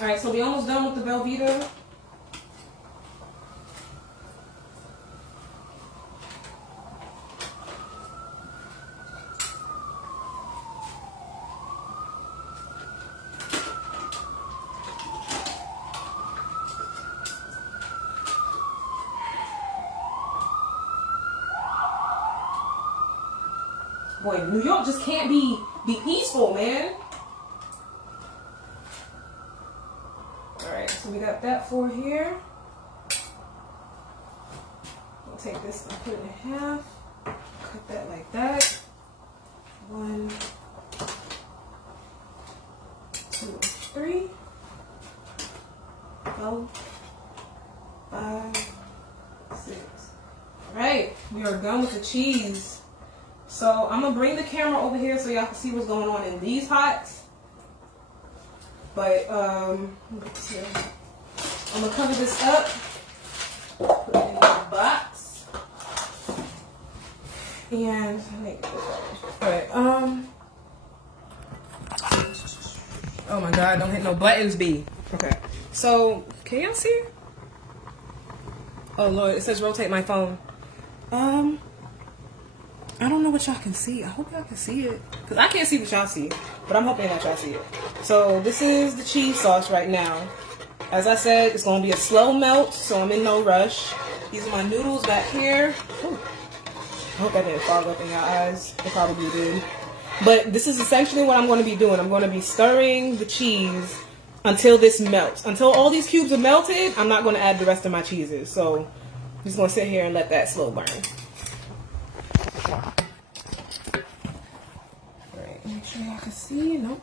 All right, so we almost done with the Velveeta. Boy, New York just can't be peaceful, man. Alright, so we got that four here. We'll take this and put it in half. Cut that like that. 1, 2, 3. 4, 5, 6. Alright, we are done with the cheese. So I'm gonna bring the camera over here so y'all can see what's going on in these pots. But I'm gonna cover this up, put it in the box, and make it alright. Oh my God! Don't hit no buttons, B. Okay. So can y'all see? Oh Lord! It says rotate my phone. I don't know what y'all can see. I hope y'all can see it. Because I can't see what y'all see. But I'm hoping that y'all see it. So this is the cheese sauce right now. As I said, it's going to be a slow melt. So I'm in no rush. These are my noodles back here. Ooh. I hope that didn't fog up in your eyes. It probably did. But this is essentially what I'm going to be doing. I'm going to be stirring the cheese until this melts. Until all these cubes are melted, I'm not going to add the rest of my cheeses. So I'm just going to sit here and let that slow burn. Alright, make sure y'all can see. Nope.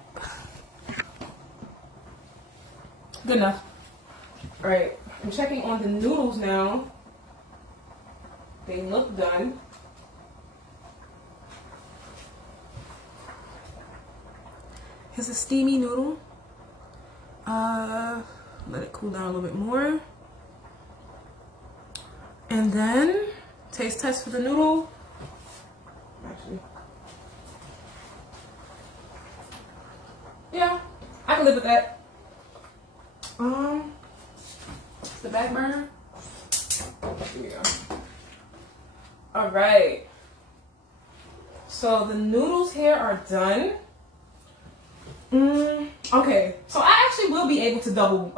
Good enough. Alright, I'm checking on the noodles now. They look done. Here's a steamy noodle. Let it cool down a little bit more. And then, taste test for the noodle. Actually, yeah, I can live with that. The back burner. Here we go. All right. So the noodles here are done. Okay, so I actually will be able to double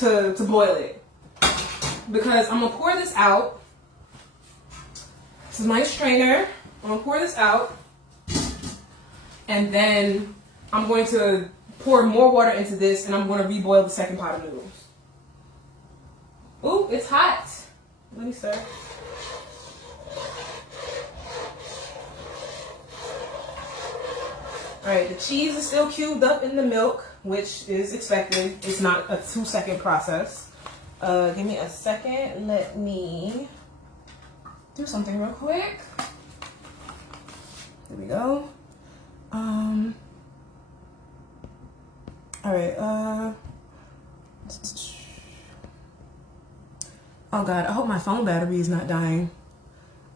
to boil it, because I'm gonna pour this out. This is my strainer. I'm gonna pour this out, and then I'm going to pour more water into this, and I'm going to reboil the second pot of noodles. Ooh, it's hot. Let me stir. Alright, the cheese is still cubed up in the milk, which is expected. It's not a 2-second process. Give me a second. Let me do something real quick. There we go. All right. Oh God, I hope my phone battery is not dying.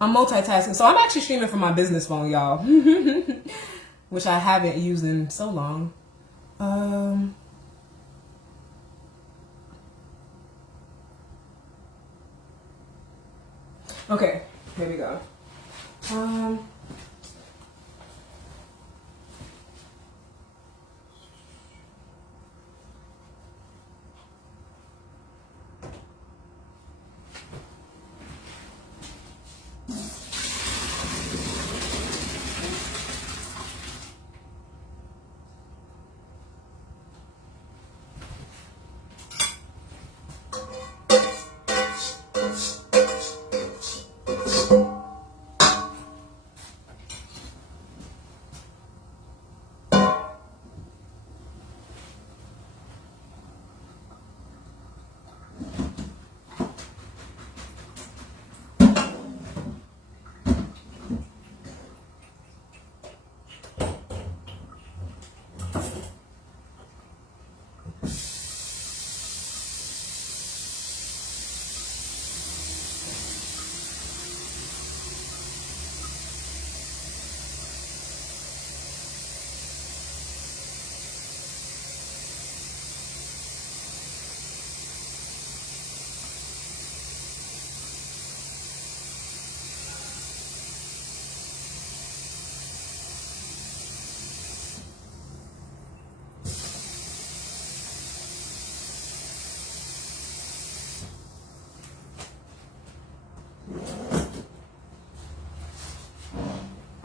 I'm multitasking, so I'm actually streaming from my business phone, y'all, which I haven't used in so long. Okay, here we go.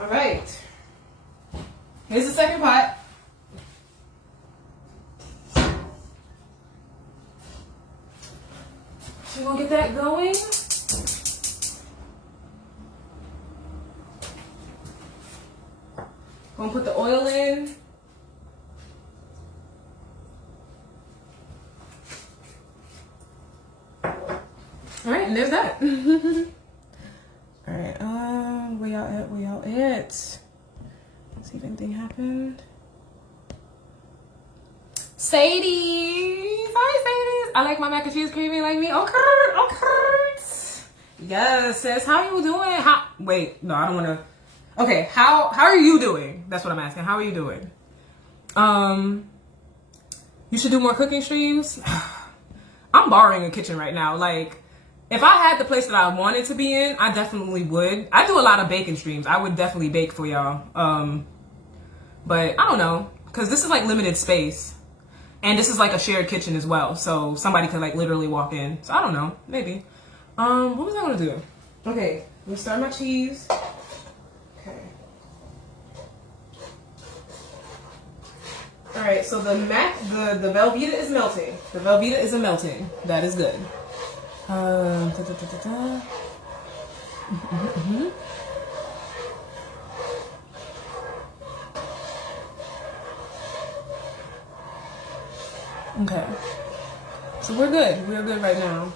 All right. Here's the second pot. We're gonna get that going. Gonna put the oil in. All right, and there's that. All right, where y'all at? Where y'all at? Let's see if anything happened. Sadie! Hi, Sadie! I like my mac and cheese creamy like me. Okay. Yes, sis. How you doing? Wait, no, I don't want to. Okay, how are you doing? That's what I'm asking. How are you doing? You should do more cooking streams. I'm borrowing a kitchen right now. Like, if I had the place that I wanted to be in, I definitely would. I do a lot of baking streams. I would definitely bake for y'all. But I don't know, because this is like limited space. And this is like a shared kitchen as well. So somebody could like literally walk in. So I don't know, maybe. What was I gonna do? Okay, let me start my cheese. Okay. All right, so the Velveeta is melting. The Velveeta is melting. That is good. Okay, so we're good. We're good right now.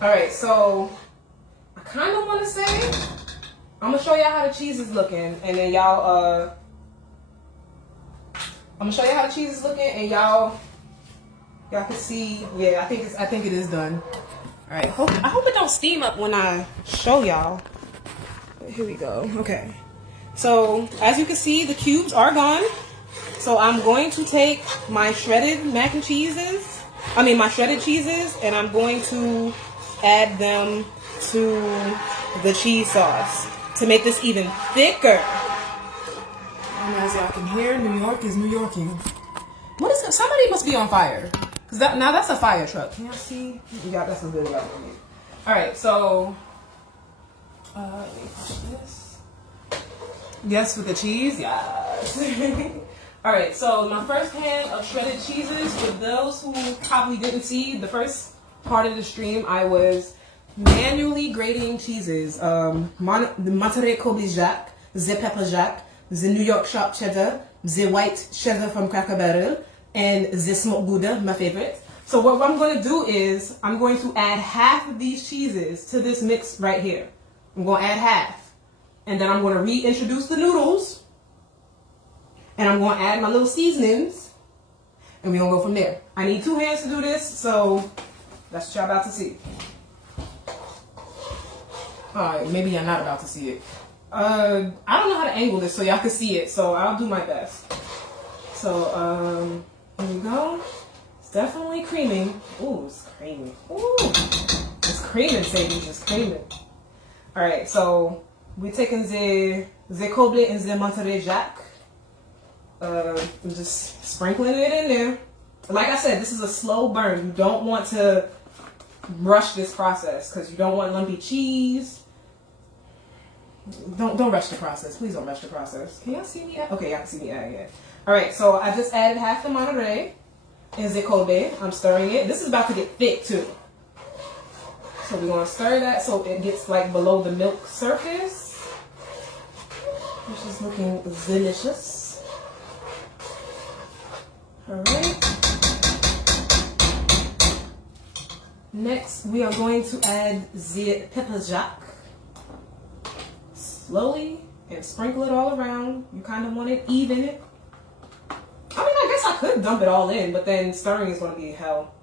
All right, so I kind of want to say, I'm gonna show y'all how the cheese is looking, and then y'all, I'm gonna show y'all how the cheese is looking, and y'all can see. Yeah, I think it is done. All right, I hope it don't steam up when I show y'all. Here we go. Okay, so as you can see, the cubes are gone. So I'm going to take my shredded cheeses, and I'm going to add them to the cheese sauce to make this even thicker. And as y'all can hear, New York is New Yorking. What is that? Somebody must be on fire. Cause now that's a fire truck. Can y'all see? Yeah, that's a good one. All right, so let me push this. Yes, with the cheese. Yes. All right, so my first hand of shredded cheeses. For those who probably didn't see the first part of the stream, I was manually grating cheeses. The Monterey Kobe Jack, the Pepper Jack, the New York Sharp Cheddar, the White Cheddar from Cracker Barrel, and the Smoked Gouda, my favorite. So what I'm going to do is I'm going to add half of these cheeses to this mix right here. I'm going to add half. And then I'm going to reintroduce the noodles. And I'm going to add my little seasonings. And we're going to go from there. I need 2 hands to do this, so that's what y'all about to see. Alright, maybe you're not about to see it. I don't know how to angle this so y'all can see it, so I'll do my best. So, here we go. It's definitely creaming. Ooh, it's creamy. Ooh, it's creaming, Sadie. It's creaming. Alright, so we're taking the coble and the Monterey Jack. I'm just sprinkling it in there. Like I said, this is a slow burn. You don't want to rush this process because you don't want lumpy cheese. Don't rush the process. Please don't rush the process. Can y'all see me? Okay, y'all can see me adding it. All right, so I just added half the Monterey and the Kobe. I'm stirring it. This is about to get thick too. So we're gonna stir that so it gets like below the milk surface, which is looking delicious. All right. Next, we are going to add the pepper jack. Slowly and sprinkle it all around. You kind of want it even. I mean, I guess I could dump it all in, but then stirring is going to be hell.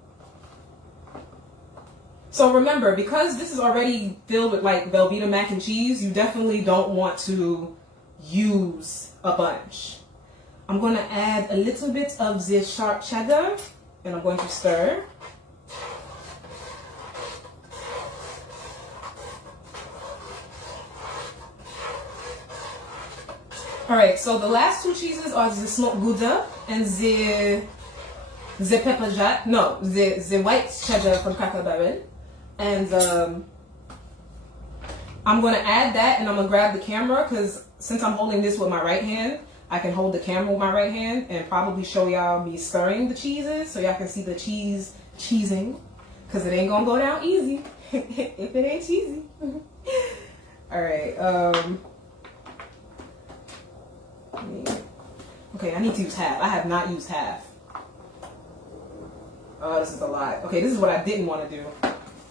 So remember, because this is already filled with like Velveeta mac and cheese, you definitely don't want to use a bunch. I'm going to add a little bit of the sharp cheddar, and I'm going to stir. Alright, so the last 2 cheeses are the smoked Gouda and the pepper jack. No, the white cheddar from Cracker Barrel. And I'm going to add that, and I'm going to grab the camera because since I'm holding this with my right hand, I can hold the camera with my right hand and probably show y'all me stirring the cheeses so y'all can see the cheese cheesing because it ain't going to go down easy if it ain't cheesy. Alright, okay, I need to use half. I have not used half. Oh, this is a lot. Okay, this is what I didn't want to do,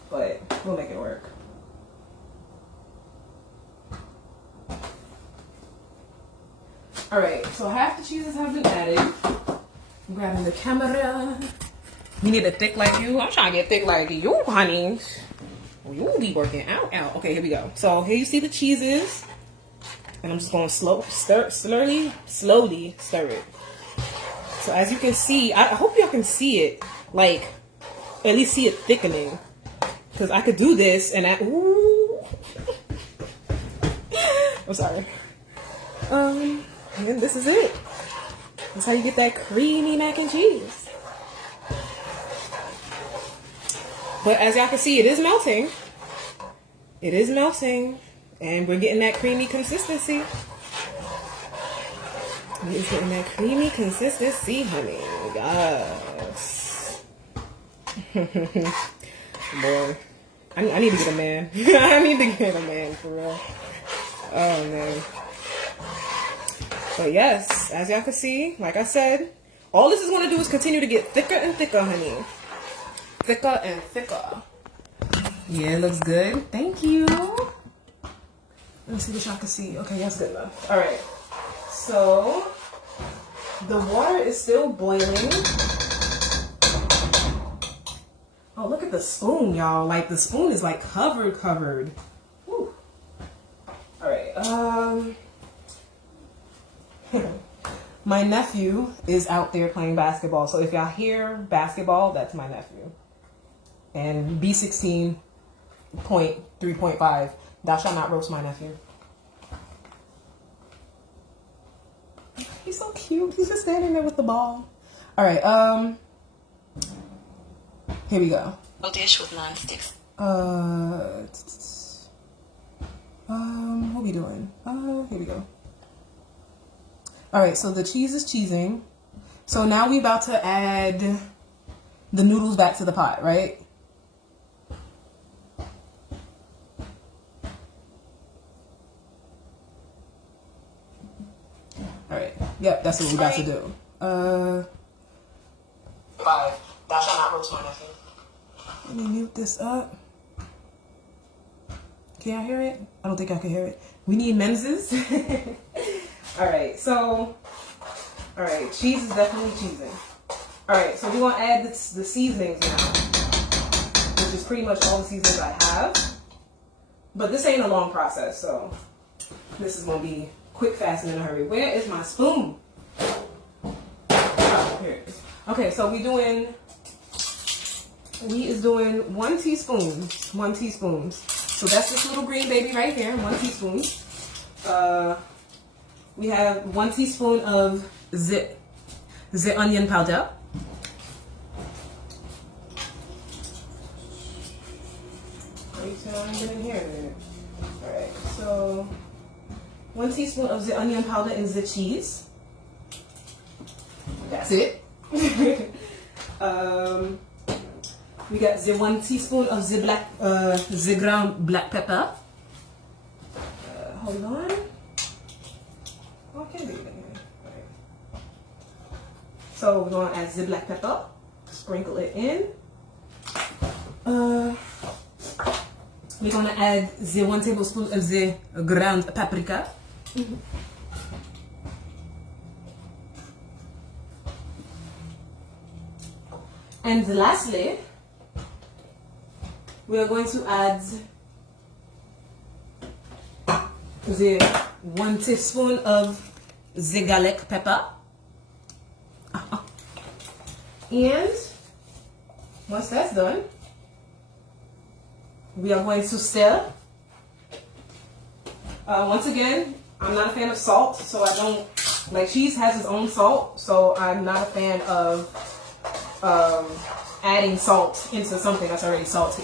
but we'll make it work. Alright, so half the cheeses have been added. I'm grabbing the camera. You need a thick like you? I'm trying to get thick like you, honey. You be working out. Okay, here we go. So here you see the cheeses. And I'm just going to slowly stir it. So as you can see, I hope y'all can see it, like, at least see it thickening. Because I could do this and ooh. I'm sorry. And this is it. That's how you get that creamy mac and cheese. But as y'all can see, it is melting. It is melting. And we're getting that creamy consistency. We're getting that creamy consistency, honey. Yes. Boy. I need to get a man. I need to get a man, for real. Oh, man. But yes, as y'all can see, like I said, all this is going to do is continue to get thicker and thicker, honey. Thicker and thicker. Yeah, it looks good. Thank you. Let me see what y'all can see. Okay, that's good enough. All right. So, the water is still boiling. Oh, look at the spoon, y'all. Like, the spoon is, like, covered. Whew. All right. My nephew is out there playing basketball. So, if y'all hear basketball, that's my nephew. And B16.3.5. Thou shalt not roast my nephew. He's so cute. He's just standing there with the ball. All right. Here we go. A dish with non-sticks. What we doing? Here we go. All right. So the cheese is cheesing. So now we're about to add the noodles back to the pot, right? Alright. Yep, that's what we're about to do. 5. Thou shalt not roast my nephew. Let me mute this up. Can y'all hear it? I don't think I can hear it. We need menses. Alright, so, alright, cheese is definitely cheesing. Alright, so we're going to add the seasonings now, which is pretty much all the seasonings I have. But this ain't a long process, so this is going to be quick, fast, and in a hurry. Where is my spoon? Oh, here it is. Okay, so we is doing 1 teaspoon. 1 teaspoon. So that's this little green baby right here, 1 teaspoon. We have 1 teaspoon of the onion powder. Alright, so 1 teaspoon of the onion powder and the cheese. That's it. We got the 1 teaspoon of the ground black pepper. Hold on. Okay, right. So we're gonna add the black pepper. Sprinkle it in. We're gonna add the 1 tablespoon of the ground paprika. And lastly, we are going to add the 1 teaspoon of the garlic pepper. And once that's done, we are going to stir. Once again, I'm not a fan of salt, so I don't, like, cheese has its own salt, so I'm not a fan of adding salt into something that's already salty.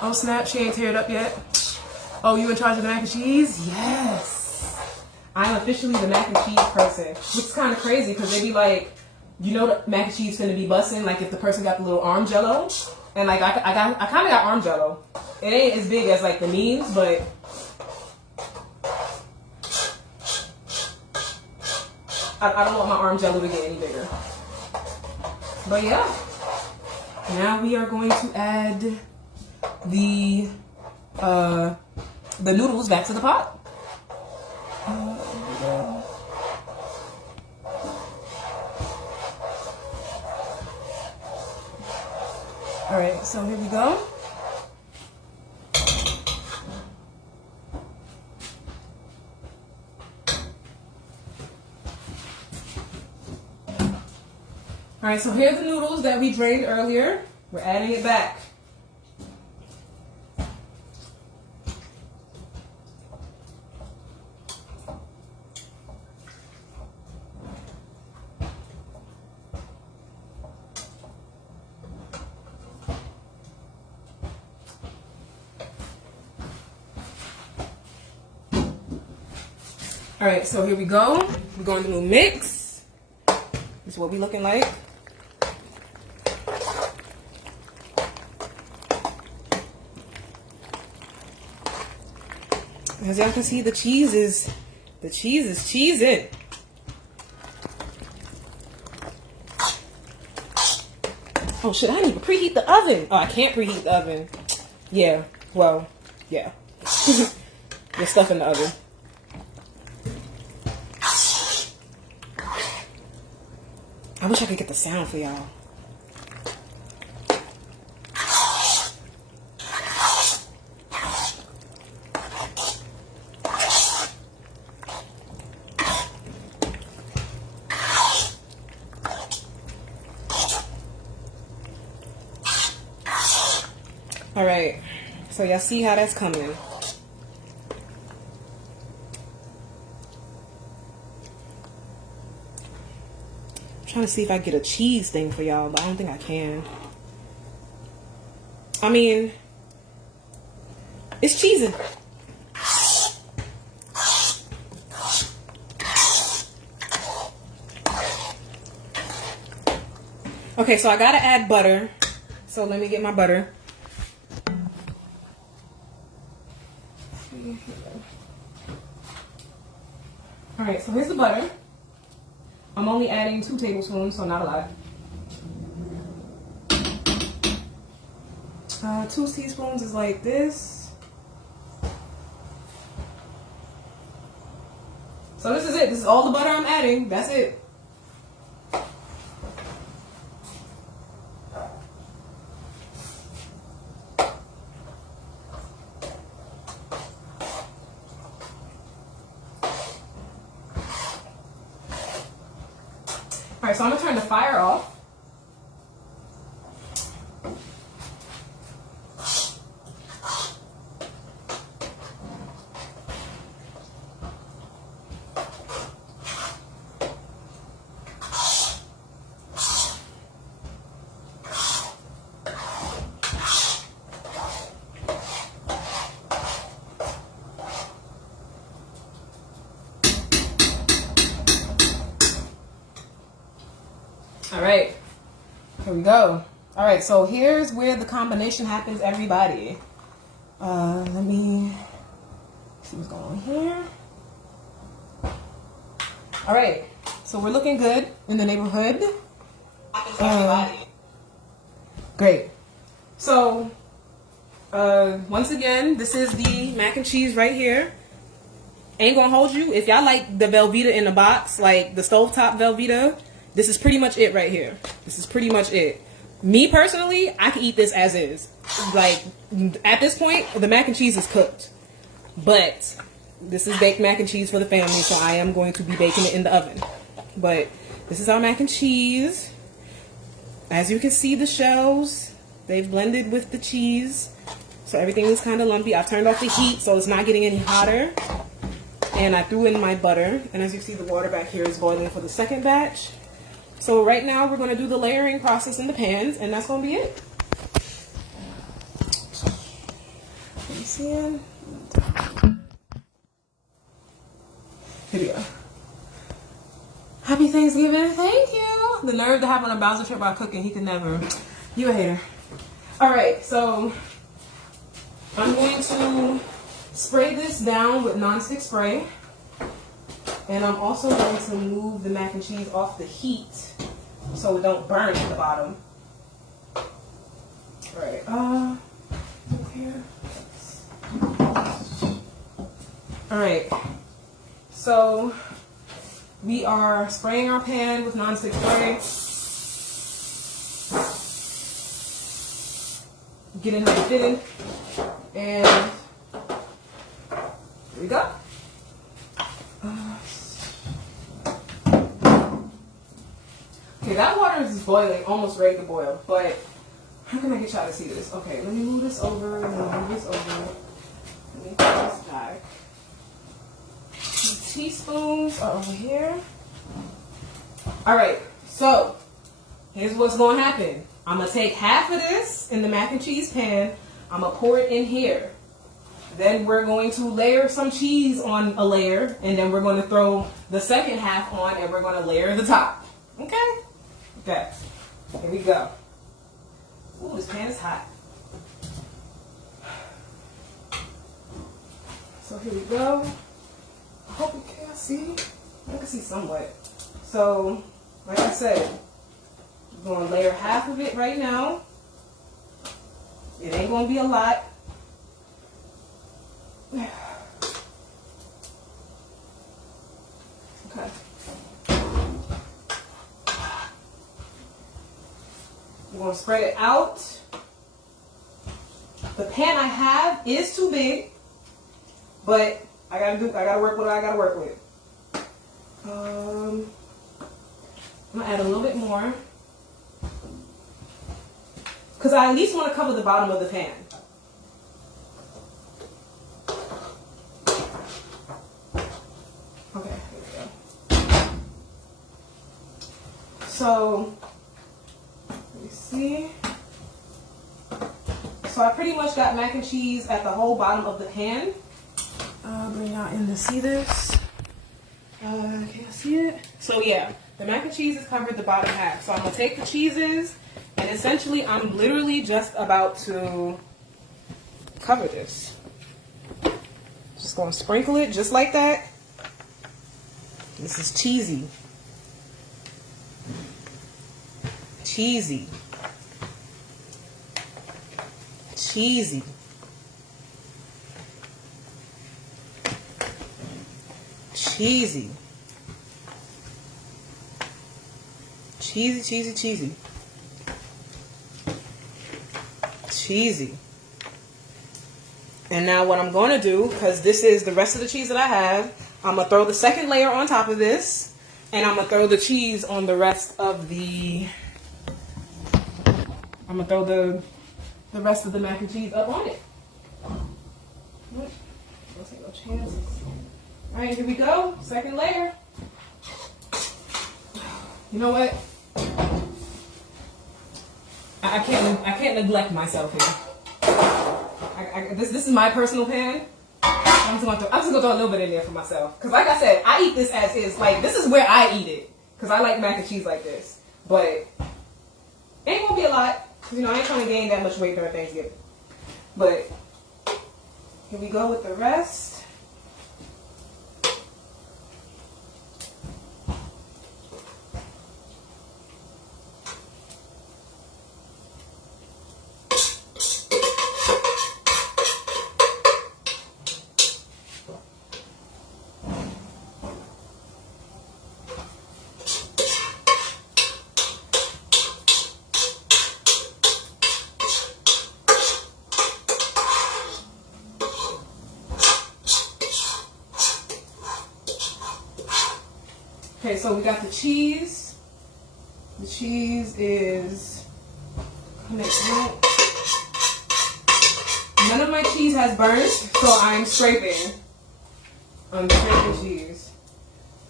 Oh snap, she ain't teared up yet. Oh, you in charge of the mac and cheese? Yes. I'm officially the mac and cheese person. Which is kind of crazy because they be like, you know the mac and cheese finna be busting, like if the person got the little arm jello. And like I kind of got arm jello. It ain't as big as like the means, but I don't want my arm jello to get any bigger. But yeah, now we are going to add the noodles back to the pot. All right, so here we go. All right, so here are the noodles that we drained earlier. We're adding it back. All right, so here we go. We're going to do a mix. This is what we looking like. As y'all can see, the cheese is cheesing. Oh shit, I didn't even preheat the oven. Oh, I can't preheat the oven. Yeah, well, yeah. There's stuff in the oven. I wish I could get the sound for y'all. All right, so y'all see how that's coming. I'm trying to see if I get a cheese thing for y'all, but I don't think I can. I mean, it's cheesing. Okay, so I gotta add butter. So let me get my butter. All right, so here's the butter. I'm only adding 2 tablespoons, so not a lot. 2 teaspoons is like this. So this is it. This is all the butter I'm adding. That's it. Alright, so I'm going to turn the fire off. All right, here we go. All right, so here's where the combination happens, everybody. Let me see what's going on here. All right, so we're looking good in the neighborhood. Great. So, once again, this is the mac and cheese right here. Ain't gonna hold you. If y'all like the Velveeta in the box, like the stovetop Velveeta, this is pretty much it right here. This is pretty much it. Me personally, I can eat this as is. Like, at this point, the mac and cheese is cooked. But this is baked mac and cheese for the family, so I am going to be baking it in the oven. But this is our mac and cheese. As you can see, the shells, they've blended with the cheese. So everything is kind of lumpy. I turned off the heat, so it's not getting any hotter. And I threw in my butter. And as you see, the water back here is boiling for the second batch. So right now we're going to do the layering process in the pans, and that's going to be it. Let me see it. Here we go. Happy Thanksgiving. Thank you. The nerve to have on a Bowser trip while cooking. He could never. You a hater. All right, so I'm going to spray this down with nonstick spray. And I'm also going to move the mac and cheese off the heat so it don't burn at the bottom. Alright, here. Alright, so we are spraying our pan with nonstick spray. Getting her fitted. And here we go. Okay, that water is boiling, almost ready to boil, but how can I get y'all to see this? Okay, let me move this over, let me move this over. Let me put this back. The teaspoons are over here. Alright, so here's what's going to happen. I'm going to take half of this in the mac and cheese pan. I'm going to pour it in here. Then we're going to layer some cheese on a layer, and then we're going to throw the second half on, and we're going to layer the top. Okay? Okay. Here we go. Ooh, this pan is hot. So here we go. I hope you can see. I can see somewhat. So, like I said, we're going to layer half of it right now. It ain't going to be a lot. Okay. We're going to spread it out. The pan I have is too big, but I gotta work with what I gotta work with. I'm gonna add a little bit more, because I at least want to cover the bottom of the pan. Okay, here we go. So, let me see. So I pretty much got mac and cheese at the whole bottom of the pan. Bring y'all in to see this. Can you see it? So yeah, the mac and cheese has covered the bottom half. So I'm gonna take the cheeses, and essentially I'm literally just about to cover this. Just gonna sprinkle it just like that. This is cheesy. Cheesy. Cheesy. cheesy. Cheesy, cheesy, cheesy. Cheesy. And now what I'm going to do, because this is the rest of the cheese that I have, I'm going to throw the second layer on top of this. And I'm going to throw the cheese on the rest of the... I'm going to throw the rest of the mac and cheese up on it. What? Don't take no chances. Alright, here we go. Second layer. You know what? I can't neglect myself here. This is my personal pan. I'm just gonna throw a little bit in there for myself. Cause like I said, I eat this as is. Like this is where I eat it. Cause I like mac and cheese like this. But ain't gonna be a lot. You know, I ain't trying to gain that much weight during Thanksgiving. But here we go with the rest. Okay, so we got the cheese. The cheese is coming out. None of my cheese has burnt, so I'm scraping. I'm scraping cheese.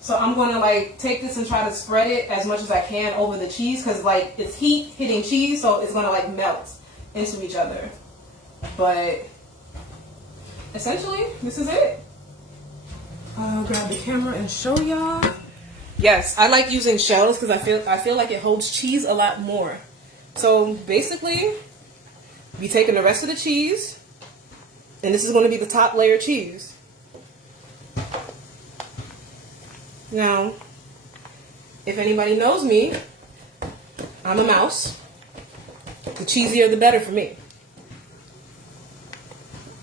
So I'm gonna like take this and try to spread it as much as I can over the cheese, cause like it's heat hitting cheese, so it's gonna like melt into each other. But essentially, this is it. I'll grab the camera and show y'all. Yes, I like using shells because I feel like it holds cheese a lot more. So basically, we taking the rest of the cheese, and this is going to be the top layer cheese. Now, if anybody knows me, I'm a mouse. The cheesier the better for me.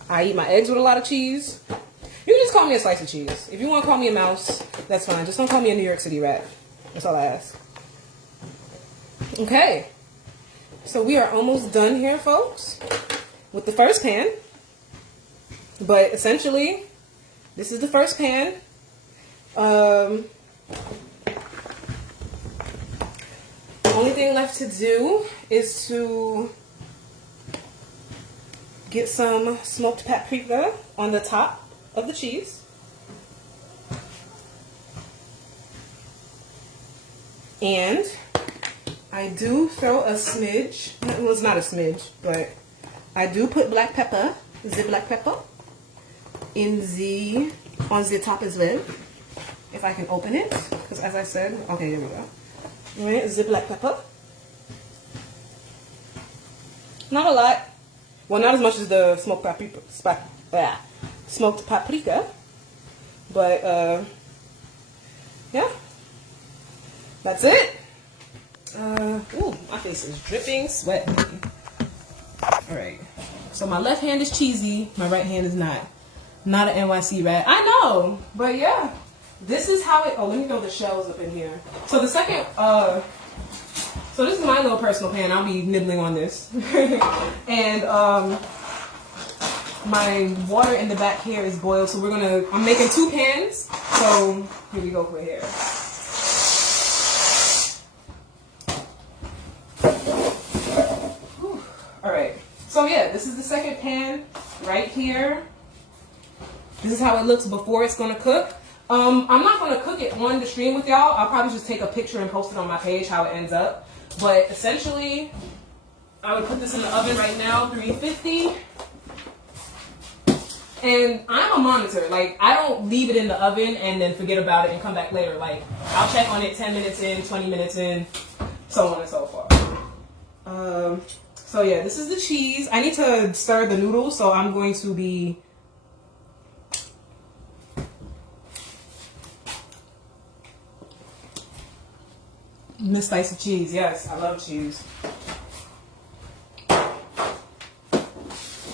I eat my eggs with a lot of cheese. You can just call me a slice of cheese. If you want to call me a mouse, that's fine. Just don't call me a New York City rat. That's all I ask. Okay. So we are almost done here, folks, with the first pan. But essentially, this is the first pan. The only thing left to do is to get some smoked paprika on the top of the cheese. And I do throw a smidge, well it's not a smidge, but I do put black pepper, the black pepper, on the top as well. If I can open it, because as I said, okay, there we go. Alright, the black pepper. Not a lot. Well, not as much as the smoked paprika. Smoked paprika, but yeah, that's it. Ooh, my face is dripping sweat. All right, so my left hand is cheesy, my right hand is not an NYC rat. I know, but yeah, this is how it. Oh, let me throw the shells up in here. So the second, so this is my little personal pan. I'll be nibbling on this, and my water in the back here is boiled, so I'm making 2 pans, so here we go for here. Alright, so yeah, this is the second pan right here. This is how it looks before it's going to cook. I'm not going to cook it on the stream with y'all. I'll probably just take a picture and post it on my page how it ends up. But essentially, I would put this in the oven right now, 350. And I'm a monitor. Like, I don't leave it in the oven and then forget about it and come back later. Like, I'll check on it 10 minutes in, 20 minutes in, so on and so forth. So yeah, this is the cheese. I need to stir the noodles, so I'm going to be... Miss slice of cheese. Yes, I love cheese.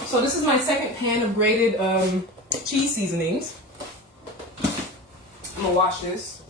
So this is my second pan of grated cheese seasonings. I'm gonna wash this.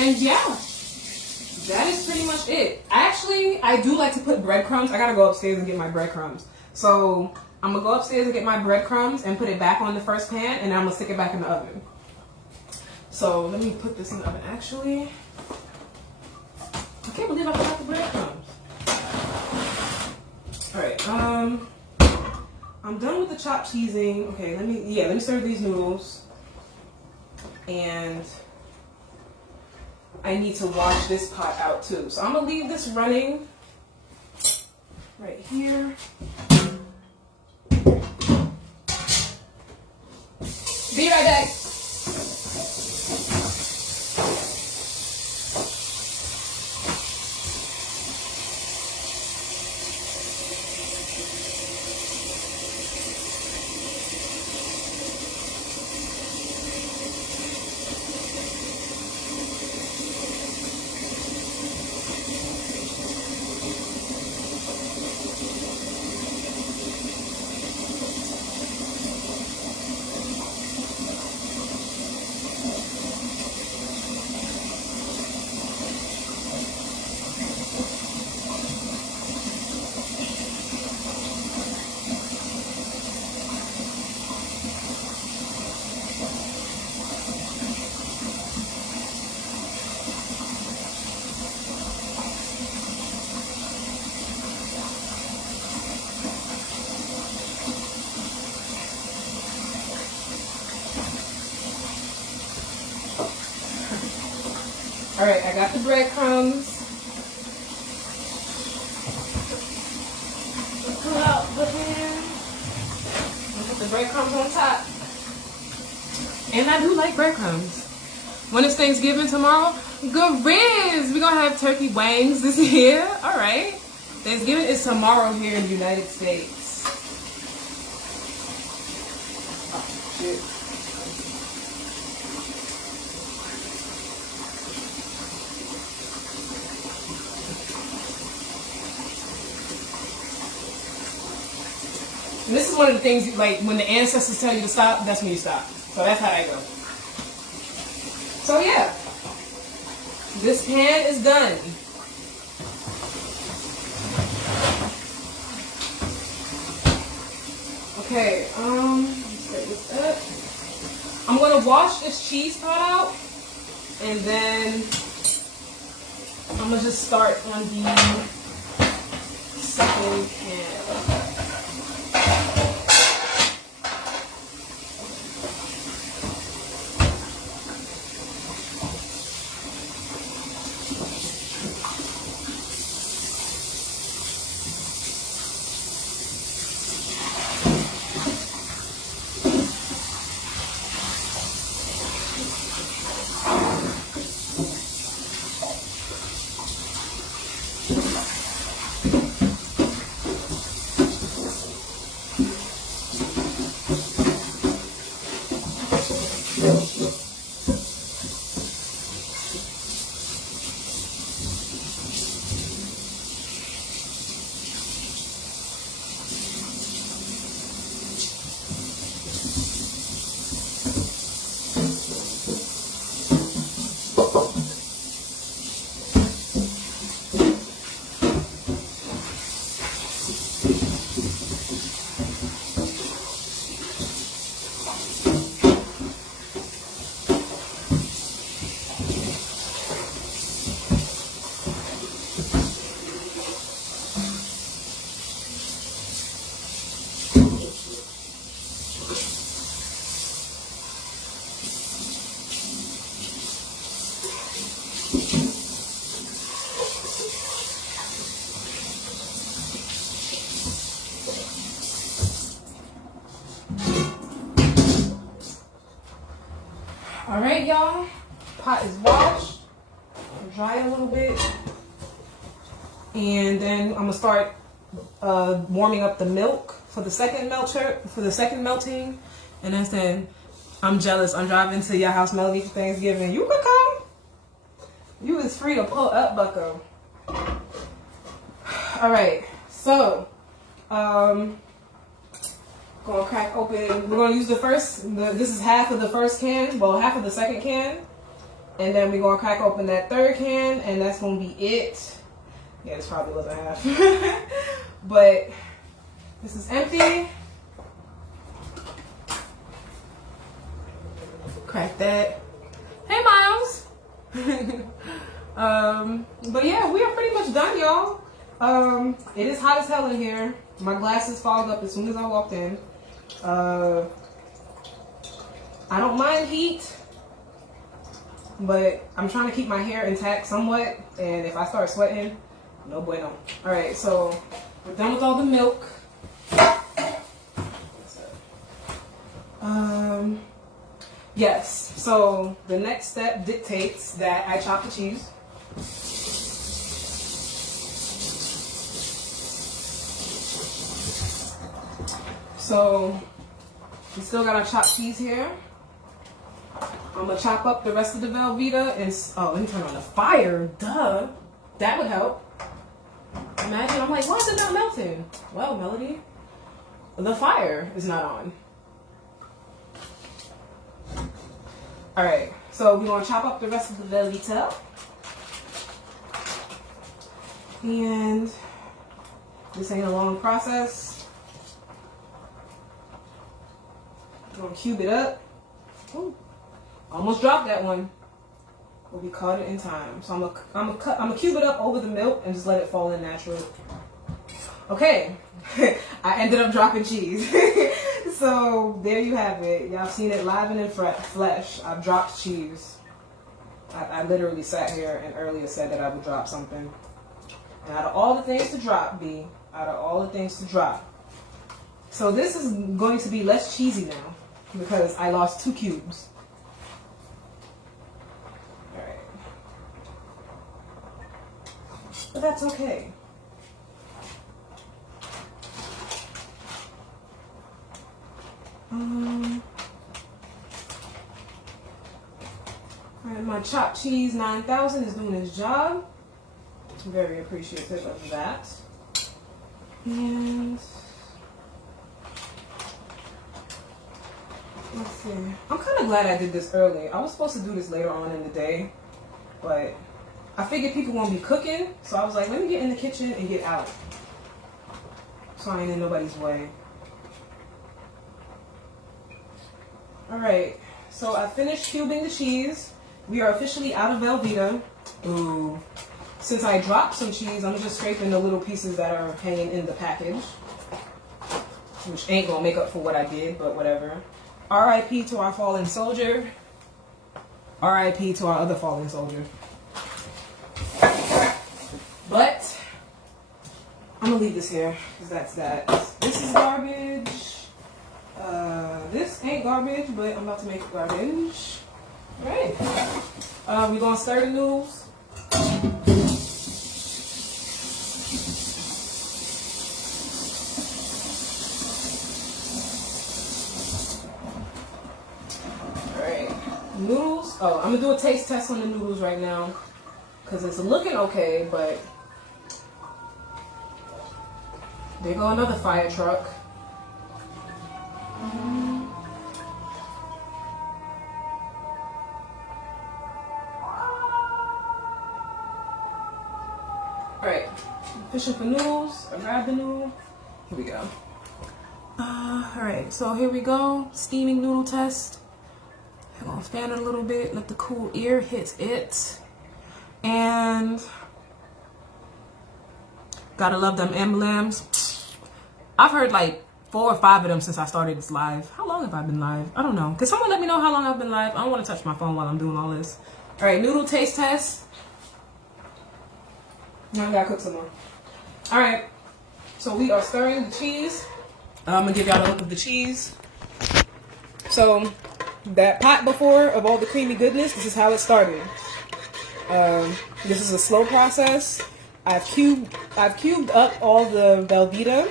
And yeah, that is pretty much it. Actually, I do like to put breadcrumbs. I gotta go upstairs and get my breadcrumbs. So I'm gonna go upstairs and get my breadcrumbs and put it back on the first pan, and then I'm gonna stick it back in the oven. So let me put this in the oven. Actually, I can't believe I forgot the breadcrumbs. All right, I'm done with the chopped cheesing. Okay, let me serve these noodles. And I need to wash this pot out too. So I'm gonna leave this running right here. Be right back. All right, I got the breadcrumbs. Pull out the pan. Put the breadcrumbs on top. And I do like breadcrumbs. When it's Thanksgiving tomorrow, good riz. We're gonna have turkey wangs this year. All right. Thanksgiving is tomorrow here in the United States. Oh, shit. And this is one of the things, like, when the ancestors tell you to stop, that's when you stop. So that's how I go. So yeah, this pan is done. Okay, let's set this up. I'm gonna wash this cheese pot out, and then I'm gonna just start on the second pan. y'all. Pot is washed. Dry it a little bit. And then I'm gonna start warming up the milk for the second melting. And then I'm jealous. I'm driving to your house, Melody, for Thanksgiving. You could come. You is free to pull up, bucko. All right. So, gonna crack open. We're gonna use this is half of the first can. Well, half of the second can. And then we're gonna crack open that third can, and that's gonna be it. Yeah, this probably wasn't half. But this is empty. Crack that. Hey, Miles. But yeah, we are pretty much done, y'all. It is hot as hell in here. My glasses fogged up as soon as I walked in. I don't mind heat, but I'm trying to keep my hair intact somewhat. And if I start sweating, no bueno. All right, so we're done with all the milk. Yes, so the next step dictates that I chop the cheese. So we still got our chopped cheese here. I'm gonna chop up the rest of the Velveeta and let me turn on the fire. Duh, that would help. Imagine I'm like, why is it not melting? Well, Melody, the fire is not on. All right, so we're gonna chop up the rest of the Velveeta. And this ain't a long process. I'm gonna cube it up. Ooh, almost dropped that one. But we caught it in time. So I'm gonna cube it up over the milk and just let it fall in naturally. Okay, I ended up dropping cheese. So there you have it. Y'all seen it live and in flesh. I've dropped cheese. I literally sat here and earlier said that I would drop something. And out of all the things to drop, B, out of all the things to drop. So this is going to be less cheesy now because I lost 2 cubes. All right. But that's okay. Alright, my chopped cheese 9000 is doing its job. I'm very appreciative of that. And let's see. I'm kind of glad I did this early. I was supposed to do this later on in the day, but I figured people won't be cooking, so I was like, let me get in the kitchen and get out, so I ain't in nobody's way. Alright, so I finished cubing the cheese. We are officially out of Velveeta. Ooh. Since I dropped some cheese, I'm just scraping the little pieces that are hanging in the package, which ain't gonna make up for what I did, but whatever. R.I.P. to our fallen soldier. R.I.P. to our other fallen soldier. But I'm gonna leave this here, because that's that. This is garbage. This ain't garbage, but I'm about to make it garbage. Alright. We're gonna stir the noodles. Alright. Noodles. Oh, I'm gonna do a taste test on the noodles right now. Because it's looking okay, but there go another fire truck. Alright, fishing for noodles. I grabbed the noodle. Here we go. Alright, so here we go. Steaming noodle test. I'm gonna fan it a little bit, let the cool air hit it. And gotta love them emblems. I've heard like 4 or 5 of them since I started this live. How long have I been live? I don't know. Can someone let me know how long I've been live? I don't want to touch my phone while I'm doing all this. Alright, noodle taste test. Now I gotta cook some more. Alright, so we are stirring the cheese. I'm gonna give y'all a look of the cheese. So that pot before of all the creamy goodness. This is how it started. This is a slow process. I've cubed up all the Velveeta,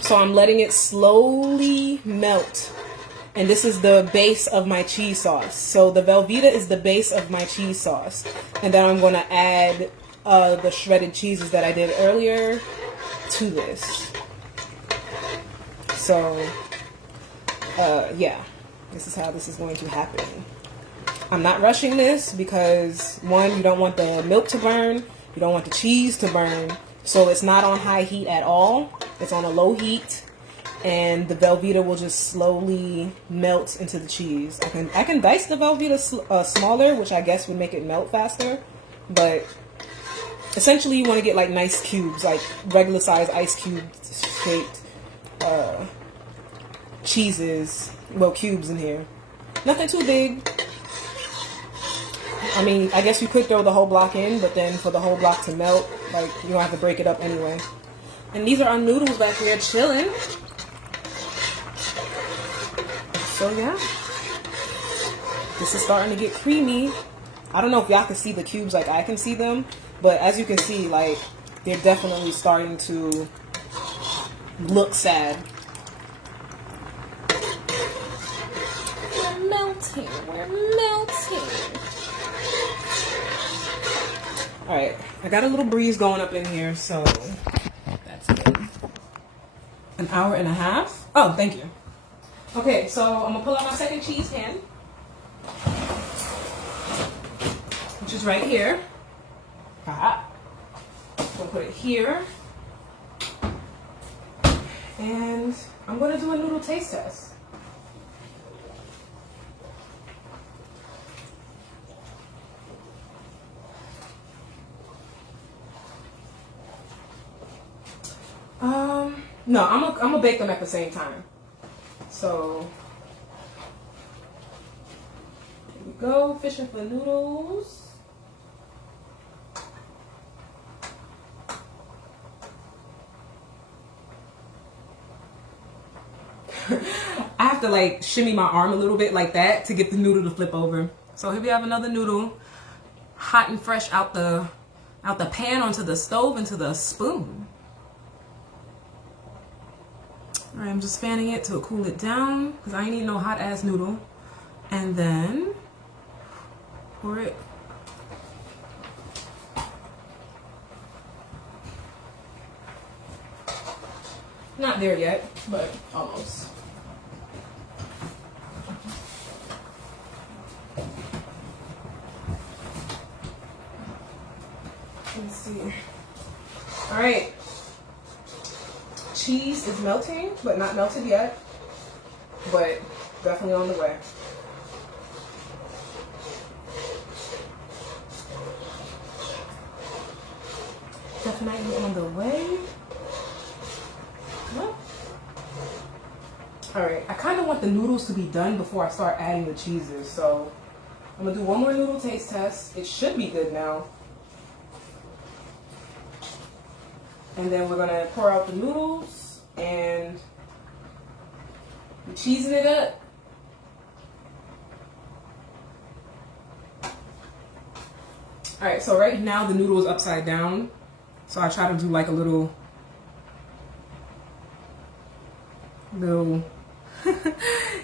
so I'm letting it slowly melt. And this is the base of my cheese sauce. So the Velveeta is the base of my cheese sauce, and then I'm going to add the shredded cheeses that I did earlier to this. So yeah, this is how this is going to happen. I'm not rushing this because, one, you don't want the milk to burn, you don't want the cheese to burn, so it's not on high heat at all. It's on a low heat, and the Velveeta will just slowly melt into the cheese. I can dice the Velveeta smaller, which I guess would make it melt faster, but essentially you want to get like nice cubes, like regular size ice cube shaped cheeses, well, cubes in here. Nothing too big. I mean, I guess you could throw the whole block in, but then for the whole block to melt, like, you don't have to break it up anyway. And these are our noodles back here chilling. So yeah, this is starting to get creamy. I don't know if y'all can see the cubes like I can see them, but as you can see, like, they're definitely starting to look sad. We're melting. Alright, I got a little breeze going up in here, so that's good. An hour and a half? Oh, thank you. Okay, so I'm gonna pull out my second cheese pan, which is right here. I'm gonna put it here. And I'm gonna do a noodle taste test. No, I'm gonna bake them at the same time. So here we go, fishing for noodles. I have to like shimmy my arm a little bit like that to get the noodle to flip over. So here we have another noodle, hot and fresh out the pan onto the stove into the spoon. All right, I'm just fanning it to cool it down because I ain't need no hot ass noodle. And then pour it. Not there yet, but almost. Let's see. All right. Cheese is melting, but not melted yet. But definitely on the way. Definitely on the way. What? Alright, I kind of want the noodles to be done before I start adding the cheeses. So I'm going to do one more noodle taste test. It should be good now. And then we're going to pour out the noodles and we're cheesing it up. Alright, so right now the noodle is upside down. So I try to do like a little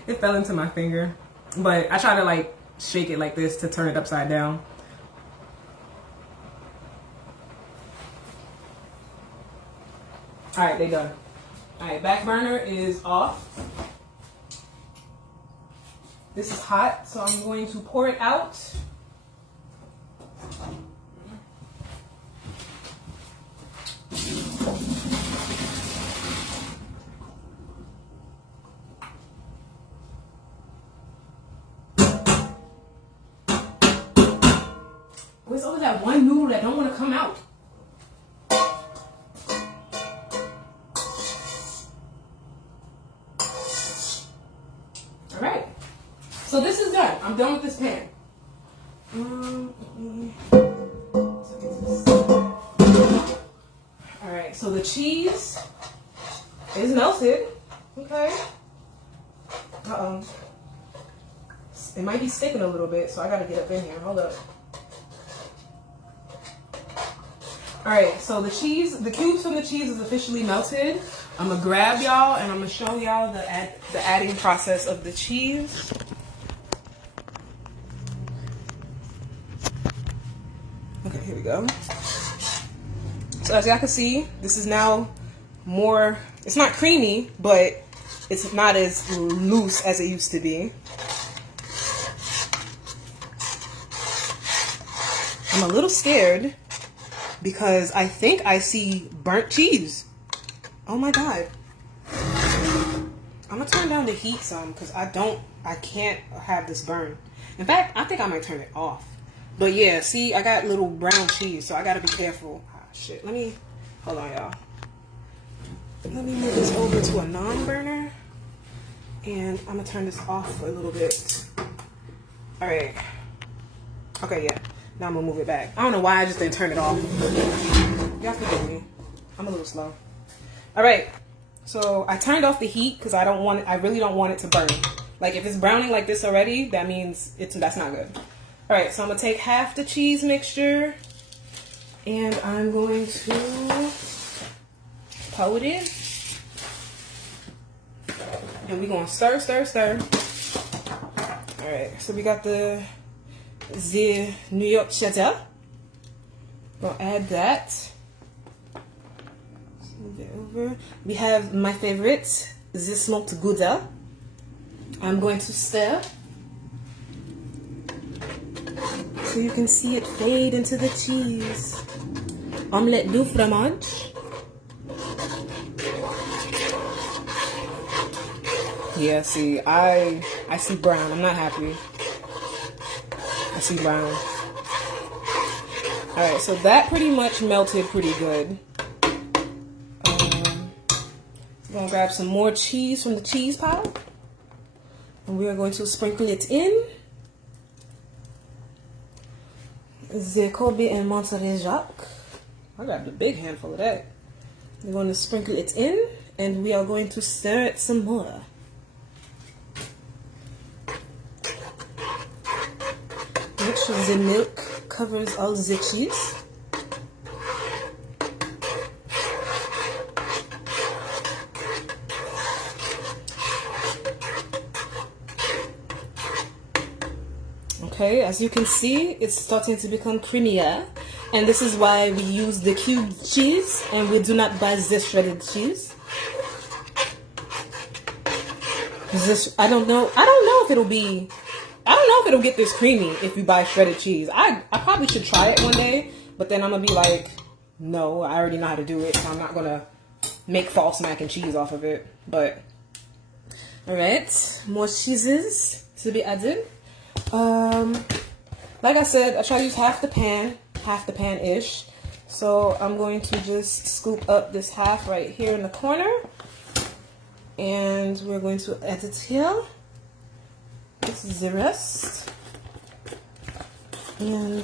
it fell into my finger. But I try to like shake it like this to turn it upside down. Alright, they done. Alright, back burner is off. This is hot, so I'm going to pour it out. There's always that one noodle that don't want to come out. Alright, so this is done. I'm done with this pan. Alright, so the cheese is melted. Okay. It might be sticking a little bit, so I gotta get up in here. Hold up. Alright, so the cubes from the cheese is officially melted. I'm gonna grab y'all and I'm gonna show y'all the adding process of the cheese. Okay, here we go. So as y'all can see, this is now more, it's not creamy, but it's not as loose as it used to be. I'm a little scared because I think I see burnt cheese. Oh my God. I'm gonna turn down the heat some because I can't have this burn. In fact, I think I might turn it off. But yeah, see, I got little brown cheese, so I gotta be careful. Ah, shit, hold on, y'all. Let me move this over to a non-burner. And I'm gonna turn this off for a little bit. All right. Okay, yeah. Now I'm gonna move it back. I don't know why I just didn't turn it off. Y'all forgive me. I'm a little slow. All right. So I turned off the heat because I really don't want it to burn. Like if it's browning like this already, that means that's not good. All right. So I'm gonna take half the cheese mixture, and I'm going to pour it in. And we're gonna stir, stir, stir. All right. So we got the New York cheddar. Gonna add that. Move it over. We have my favorite, the smoked Gouda. I'm going to stir so you can see it fade into the cheese. Omelette du fromage. Yeah, see, I see brown. I'm not happy. I see brown. Alright, so that pretty much melted pretty good. I'm going to grab some more cheese from the cheese pile. And we are going to sprinkle it in. The Colby and Monterey Jacques. I grabbed a big handful of that. We're going to sprinkle it in. And we are going to stir it some more. Make sure the milk covers all the cheese. Okay, as you can see, it's starting to become creamier. And this is why we use the cubed cheese and we do not buy the shredded cheese. I don't know if it'll get this creamy if you buy shredded cheese. I probably should try it one day, but then I'm gonna be like, no, I already know how to do it, so I'm not gonna make false mac and cheese off of it. But all right, more cheeses to be added. Like I said, I try to use half the pan-ish. So I'm going to just scoop up this half right here in the corner. And we're going to add it here. This is the rest. And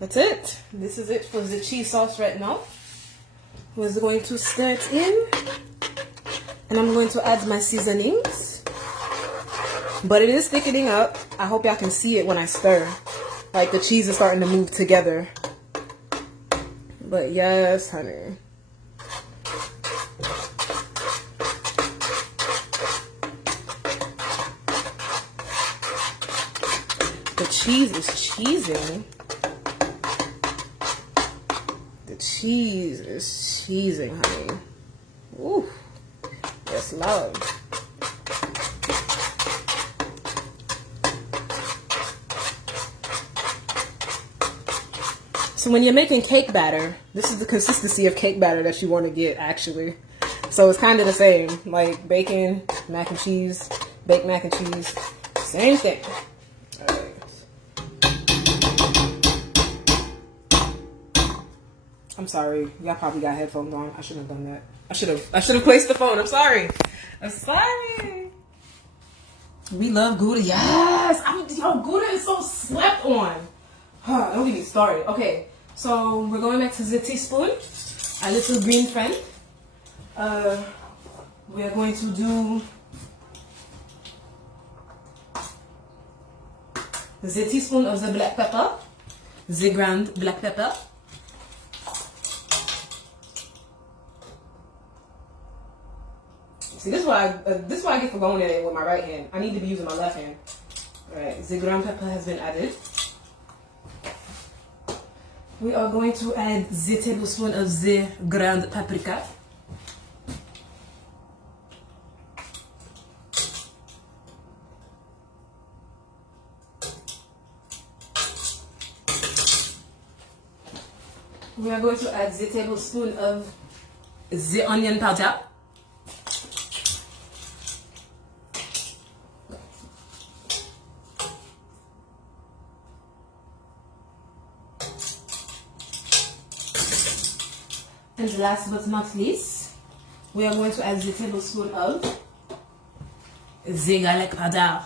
that's it. This is it for the cheese sauce right now. We're going to stir it in. And I'm going to add my seasonings. But it is thickening up. I hope y'all can see it when I stir. Like the cheese is starting to move together. But yes, honey. The cheese is cheesing. The cheese is cheesing, honey. Ooh. Yes, love. So when you're making cake batter, this is the consistency of cake batter that you want to get, actually. So it's kind of the same, like bacon, mac and cheese, baked mac and cheese, same thing. All right. I'm sorry, y'all probably got headphones on. I shouldn't have done that. I should have placed the phone. I'm sorry. I'm sorry. We love Gouda. Yes, yo, Gouda is so slept on. Don't get me started. Okay. So we're going back to the teaspoon, our little green friend. We are going to do the teaspoon of the black pepper, the ground black pepper. See, this is why I get for going in it with my right hand. I need to be using my left hand. All right, the ground pepper has been added. We are going to add the tablespoon of the ground paprika. We are going to add the tablespoon of the onion powder. And last but not least, we are going to add the tablespoon of the garlic powder.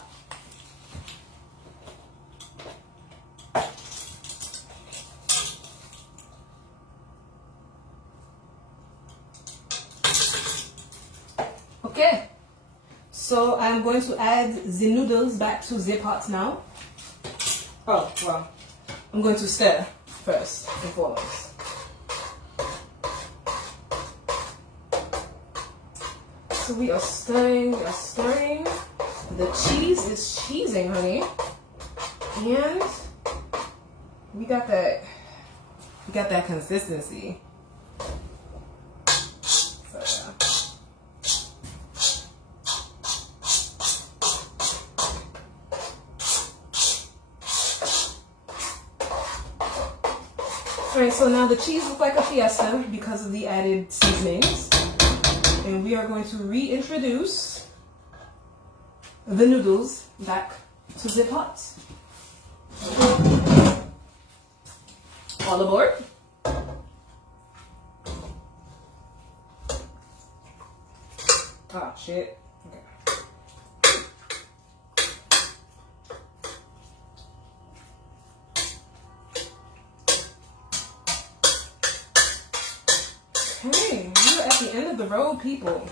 Okay, so I'm going to add the noodles back to the pot now. Oh, well, I'm going to stir first and foremost. So we are stirring, The cheese is cheesing, honey. And we got that consistency. So yeah. Alright, so now the cheese looks like a fiesta because of the added seasonings. And we are going to reintroduce the noodles back to the pot. All aboard. Oh, shit. Okay. Okay, we're at the end of the road, people.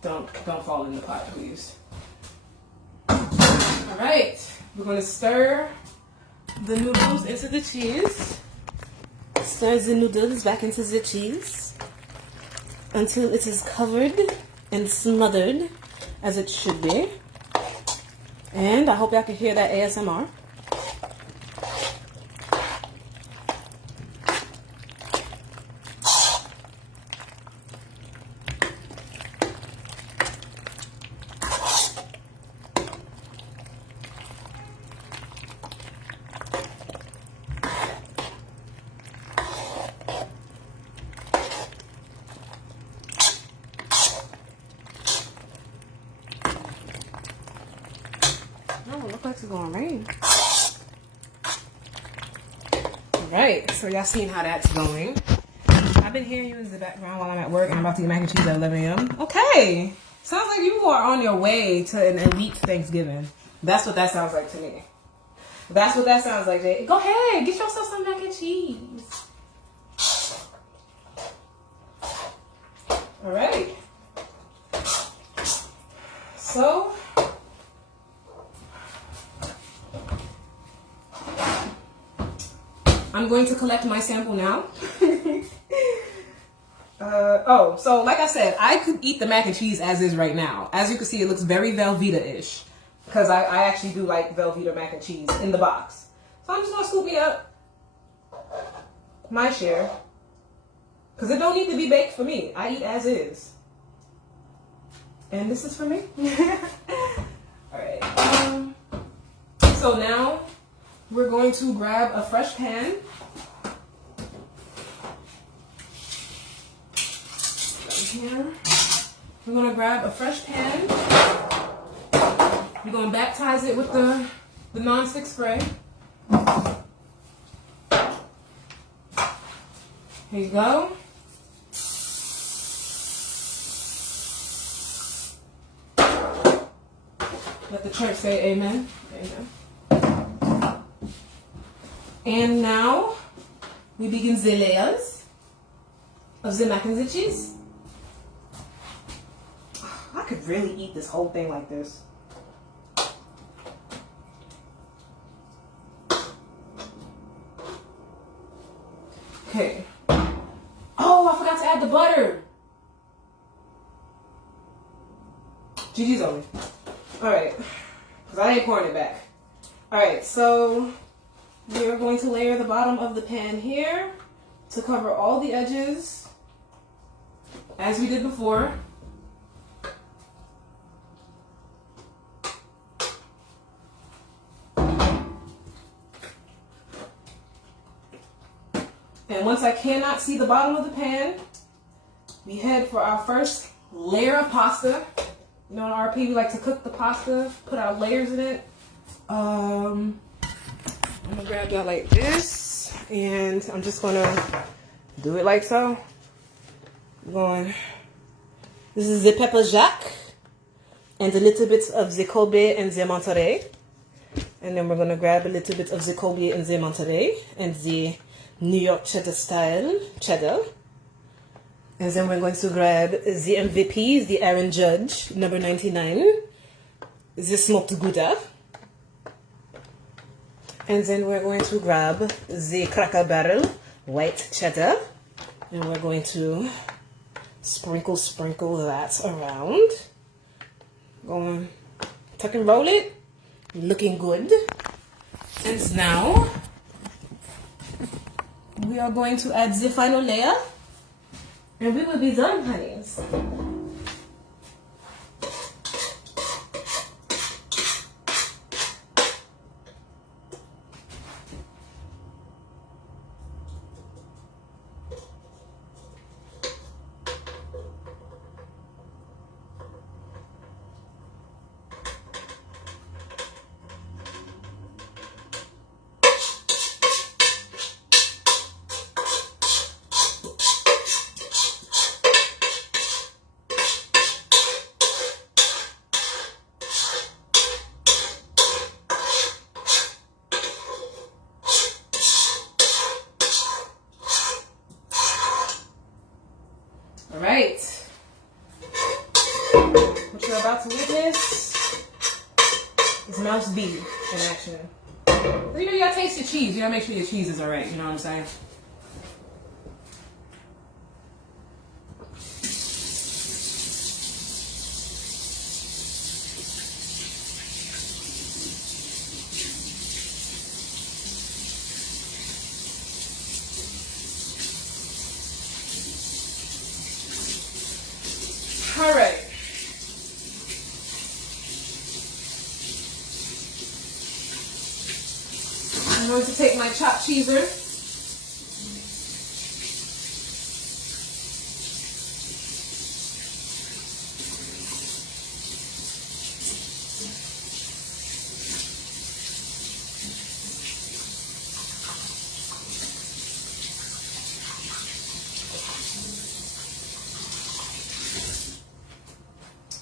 Don't fall in the pot, please. All right, we're gonna stir the noodles into the cheese. Stir the noodles back into the cheese until it is covered and smothered as it should be. And I hope y'all can hear that ASMR. Oh, it looks like it's gonna rain. Alright, so y'all seen how that's going. I've been hearing you in the background while I'm at work and I'm about to eat mac and cheese at 11 a.m. Okay, sounds like you are on your way to an elite Thanksgiving. That's what that sounds like to me. That's what that sounds like, Jay. Go ahead, get yourself some mac and cheese. Alright. So, I'm going to collect my sample now. So like I said, I could eat the mac and cheese as is right now. As you can see, it looks very Velveeta-ish. Because I actually do like Velveeta mac and cheese in the box. So I'm just going to scoop me up my share. Because it don't need to be baked for me. I eat as is. And this is for me. Alright. So now we're going to grab a fresh pan. Here. We're going to grab a fresh pan. We're going to baptize it with the non-stick spray. Here you go. Let the church say amen. Amen. And now we begin the layers of the mac and cheese. I could really eat this whole thing like this. Okay. Oh, I forgot to add the butter. GG's on me. Alright. Because I ain't pouring it back. Alright, so we are going to layer the bottom of the pan here to cover all the edges as we did before. And once I cannot see the bottom of the pan, we head for our first layer of pasta. You know, in RP, we like to cook the pasta, put our layers in it. I'm gonna grab that like this, and I'm just gonna do it like so. This is the pepper jack, and a little bit of the Kobe and the Monterey. And then we're gonna grab a little bit of the Kobe and the Monterey, and the New York cheddar style cheddar. And then we're going to grab the MVP, the Aaron Judge, number 99, the smoked Gouda. And then we're going to grab the Cracker Barrel white cheddar. And we're going to sprinkle that around. Going, tuck and roll it. Looking good. And now we are going to add the final layer, and we will be done, honeys. Alright, what you're about to witness is Mouse B in action. You know, you gotta taste your cheese. You gotta make sure your cheese is alright, you know what I'm saying? All right. I'm going to take my chopped cheeser.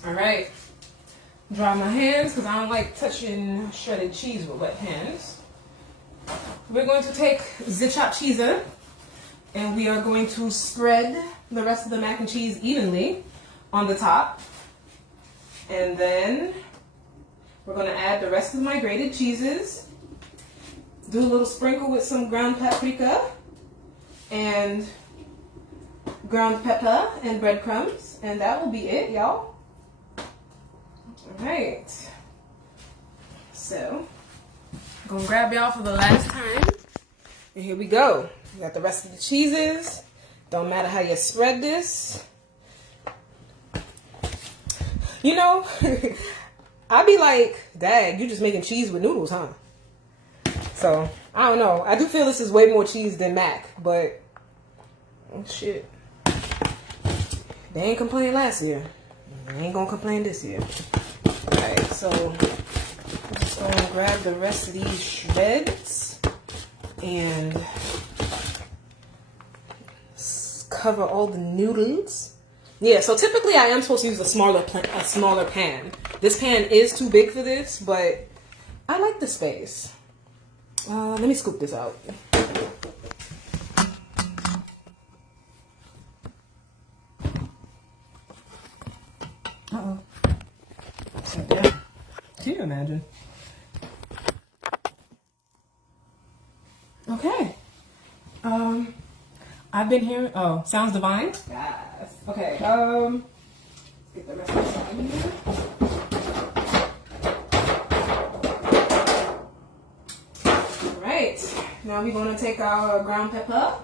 All right, dry my hands because I don't like touching shredded cheese with wet hands. We're going to take the chopped cheese and we are going to spread the rest of the mac and cheese evenly on the top. And then we're going to add the rest of my grated cheeses. Do a little sprinkle with some ground paprika and ground pepper and breadcrumbs. And that will be it, y'all. Alright, so I'm gonna grab y'all for the last time, and here we go. We got the rest of the cheeses. Don't matter how you spread this. You know, I'd be like, Dad, you just making cheese with noodles, huh? So, I don't know. I do feel this is way more cheese than mac, but, oh shit. They ain't complained last year. They ain't gonna complain this year. Alright, so I'm just going to grab the rest of these shreds and cover all the noodles. Yeah, so typically I am supposed to use a smaller pan. This pan is too big for this, but I like the space. Let me scoop this out. Uh-oh. Yeah. Can you imagine? Okay. I've been here. Oh, sounds divine. Yes. Okay. Get the rest of this out in here. All right. Now we're gonna take our ground pepper.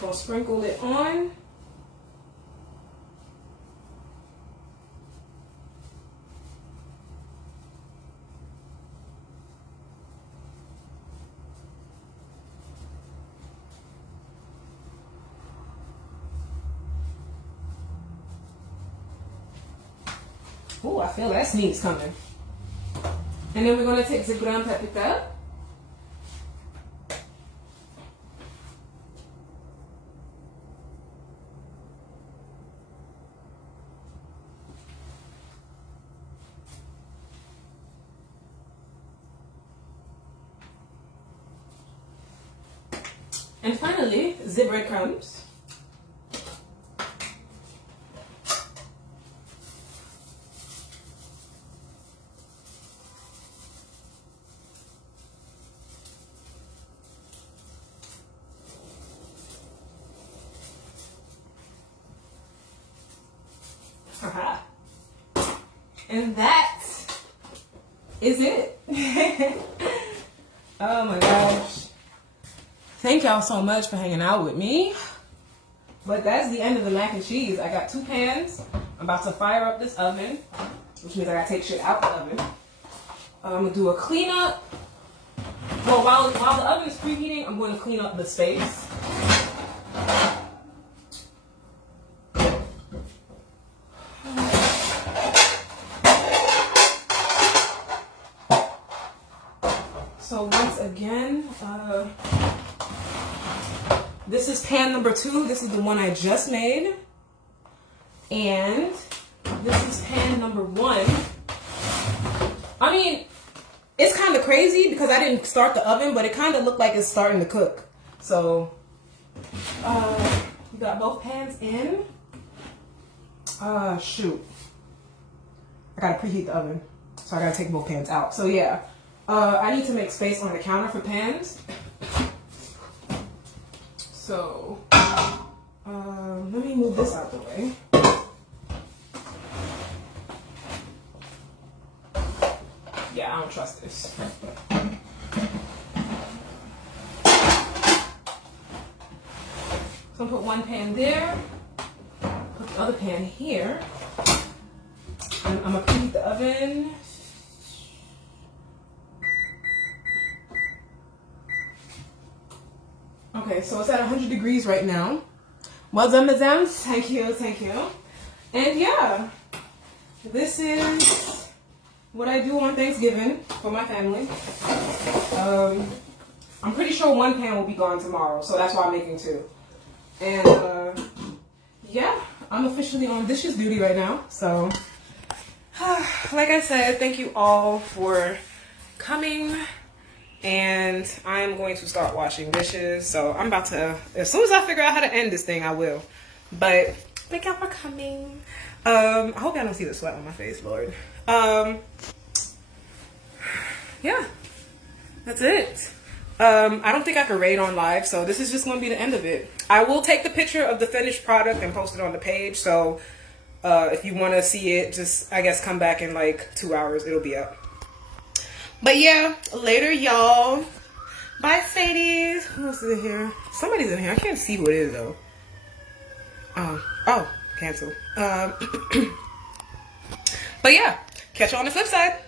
Gonna sprinkle it on. Oh, I feel that sneeze coming. And then we're gonna take the ground paprika. And finally, the breadcrumbs. Aha. And that is it. Oh my gosh. Thank y'all so much for hanging out with me. But that's the end of the mac and cheese. I got 2 pans. I'm about to fire up this oven, which means I gotta take shit out the oven. I'm gonna do a cleanup. Well, while the oven is preheating, I'm going to clean up the space. So once again, this is pan number 2. This is the one I just made. And this is pan number 1. I mean, it's kind of crazy because I didn't start the oven, but it kind of looked like it's starting to cook. So, we got both pans in. Shoot. I gotta preheat the oven. So I gotta take both pans out. So yeah. I need to make space on the counter for pans. So, let me move this out the way. Yeah, I don't trust this. So I'm gonna put one pan there, put the other pan here, and I'm gonna preheat the oven. Okay, so it's at 100 degrees right now. Well done, madame. Thank you, thank you. And yeah, this is what I do on Thanksgiving for my family. I'm pretty sure one pan will be gone tomorrow, so that's why I'm making 2. And yeah, I'm officially on dishes duty right now. So, like I said, thank you all for coming. And I'm going to start washing dishes. So I'm about to, as soon as I figure out how to end this thing, I will. But thank y'all for coming. I hope y'all don't see the sweat on my face, Lord. Yeah, that's it. I don't think I can raid on live, so this is just going to be the end of it. I will take the picture of the finished product and post it on the page. So if you want to see it, just, I guess, come back in like 2 hours. It'll be up. But yeah, later, y'all. Bye, Sadies. Who else is in here? Somebody's in here. I can't see who it is, though. Oh, cancel. But yeah, catch you on the flip side.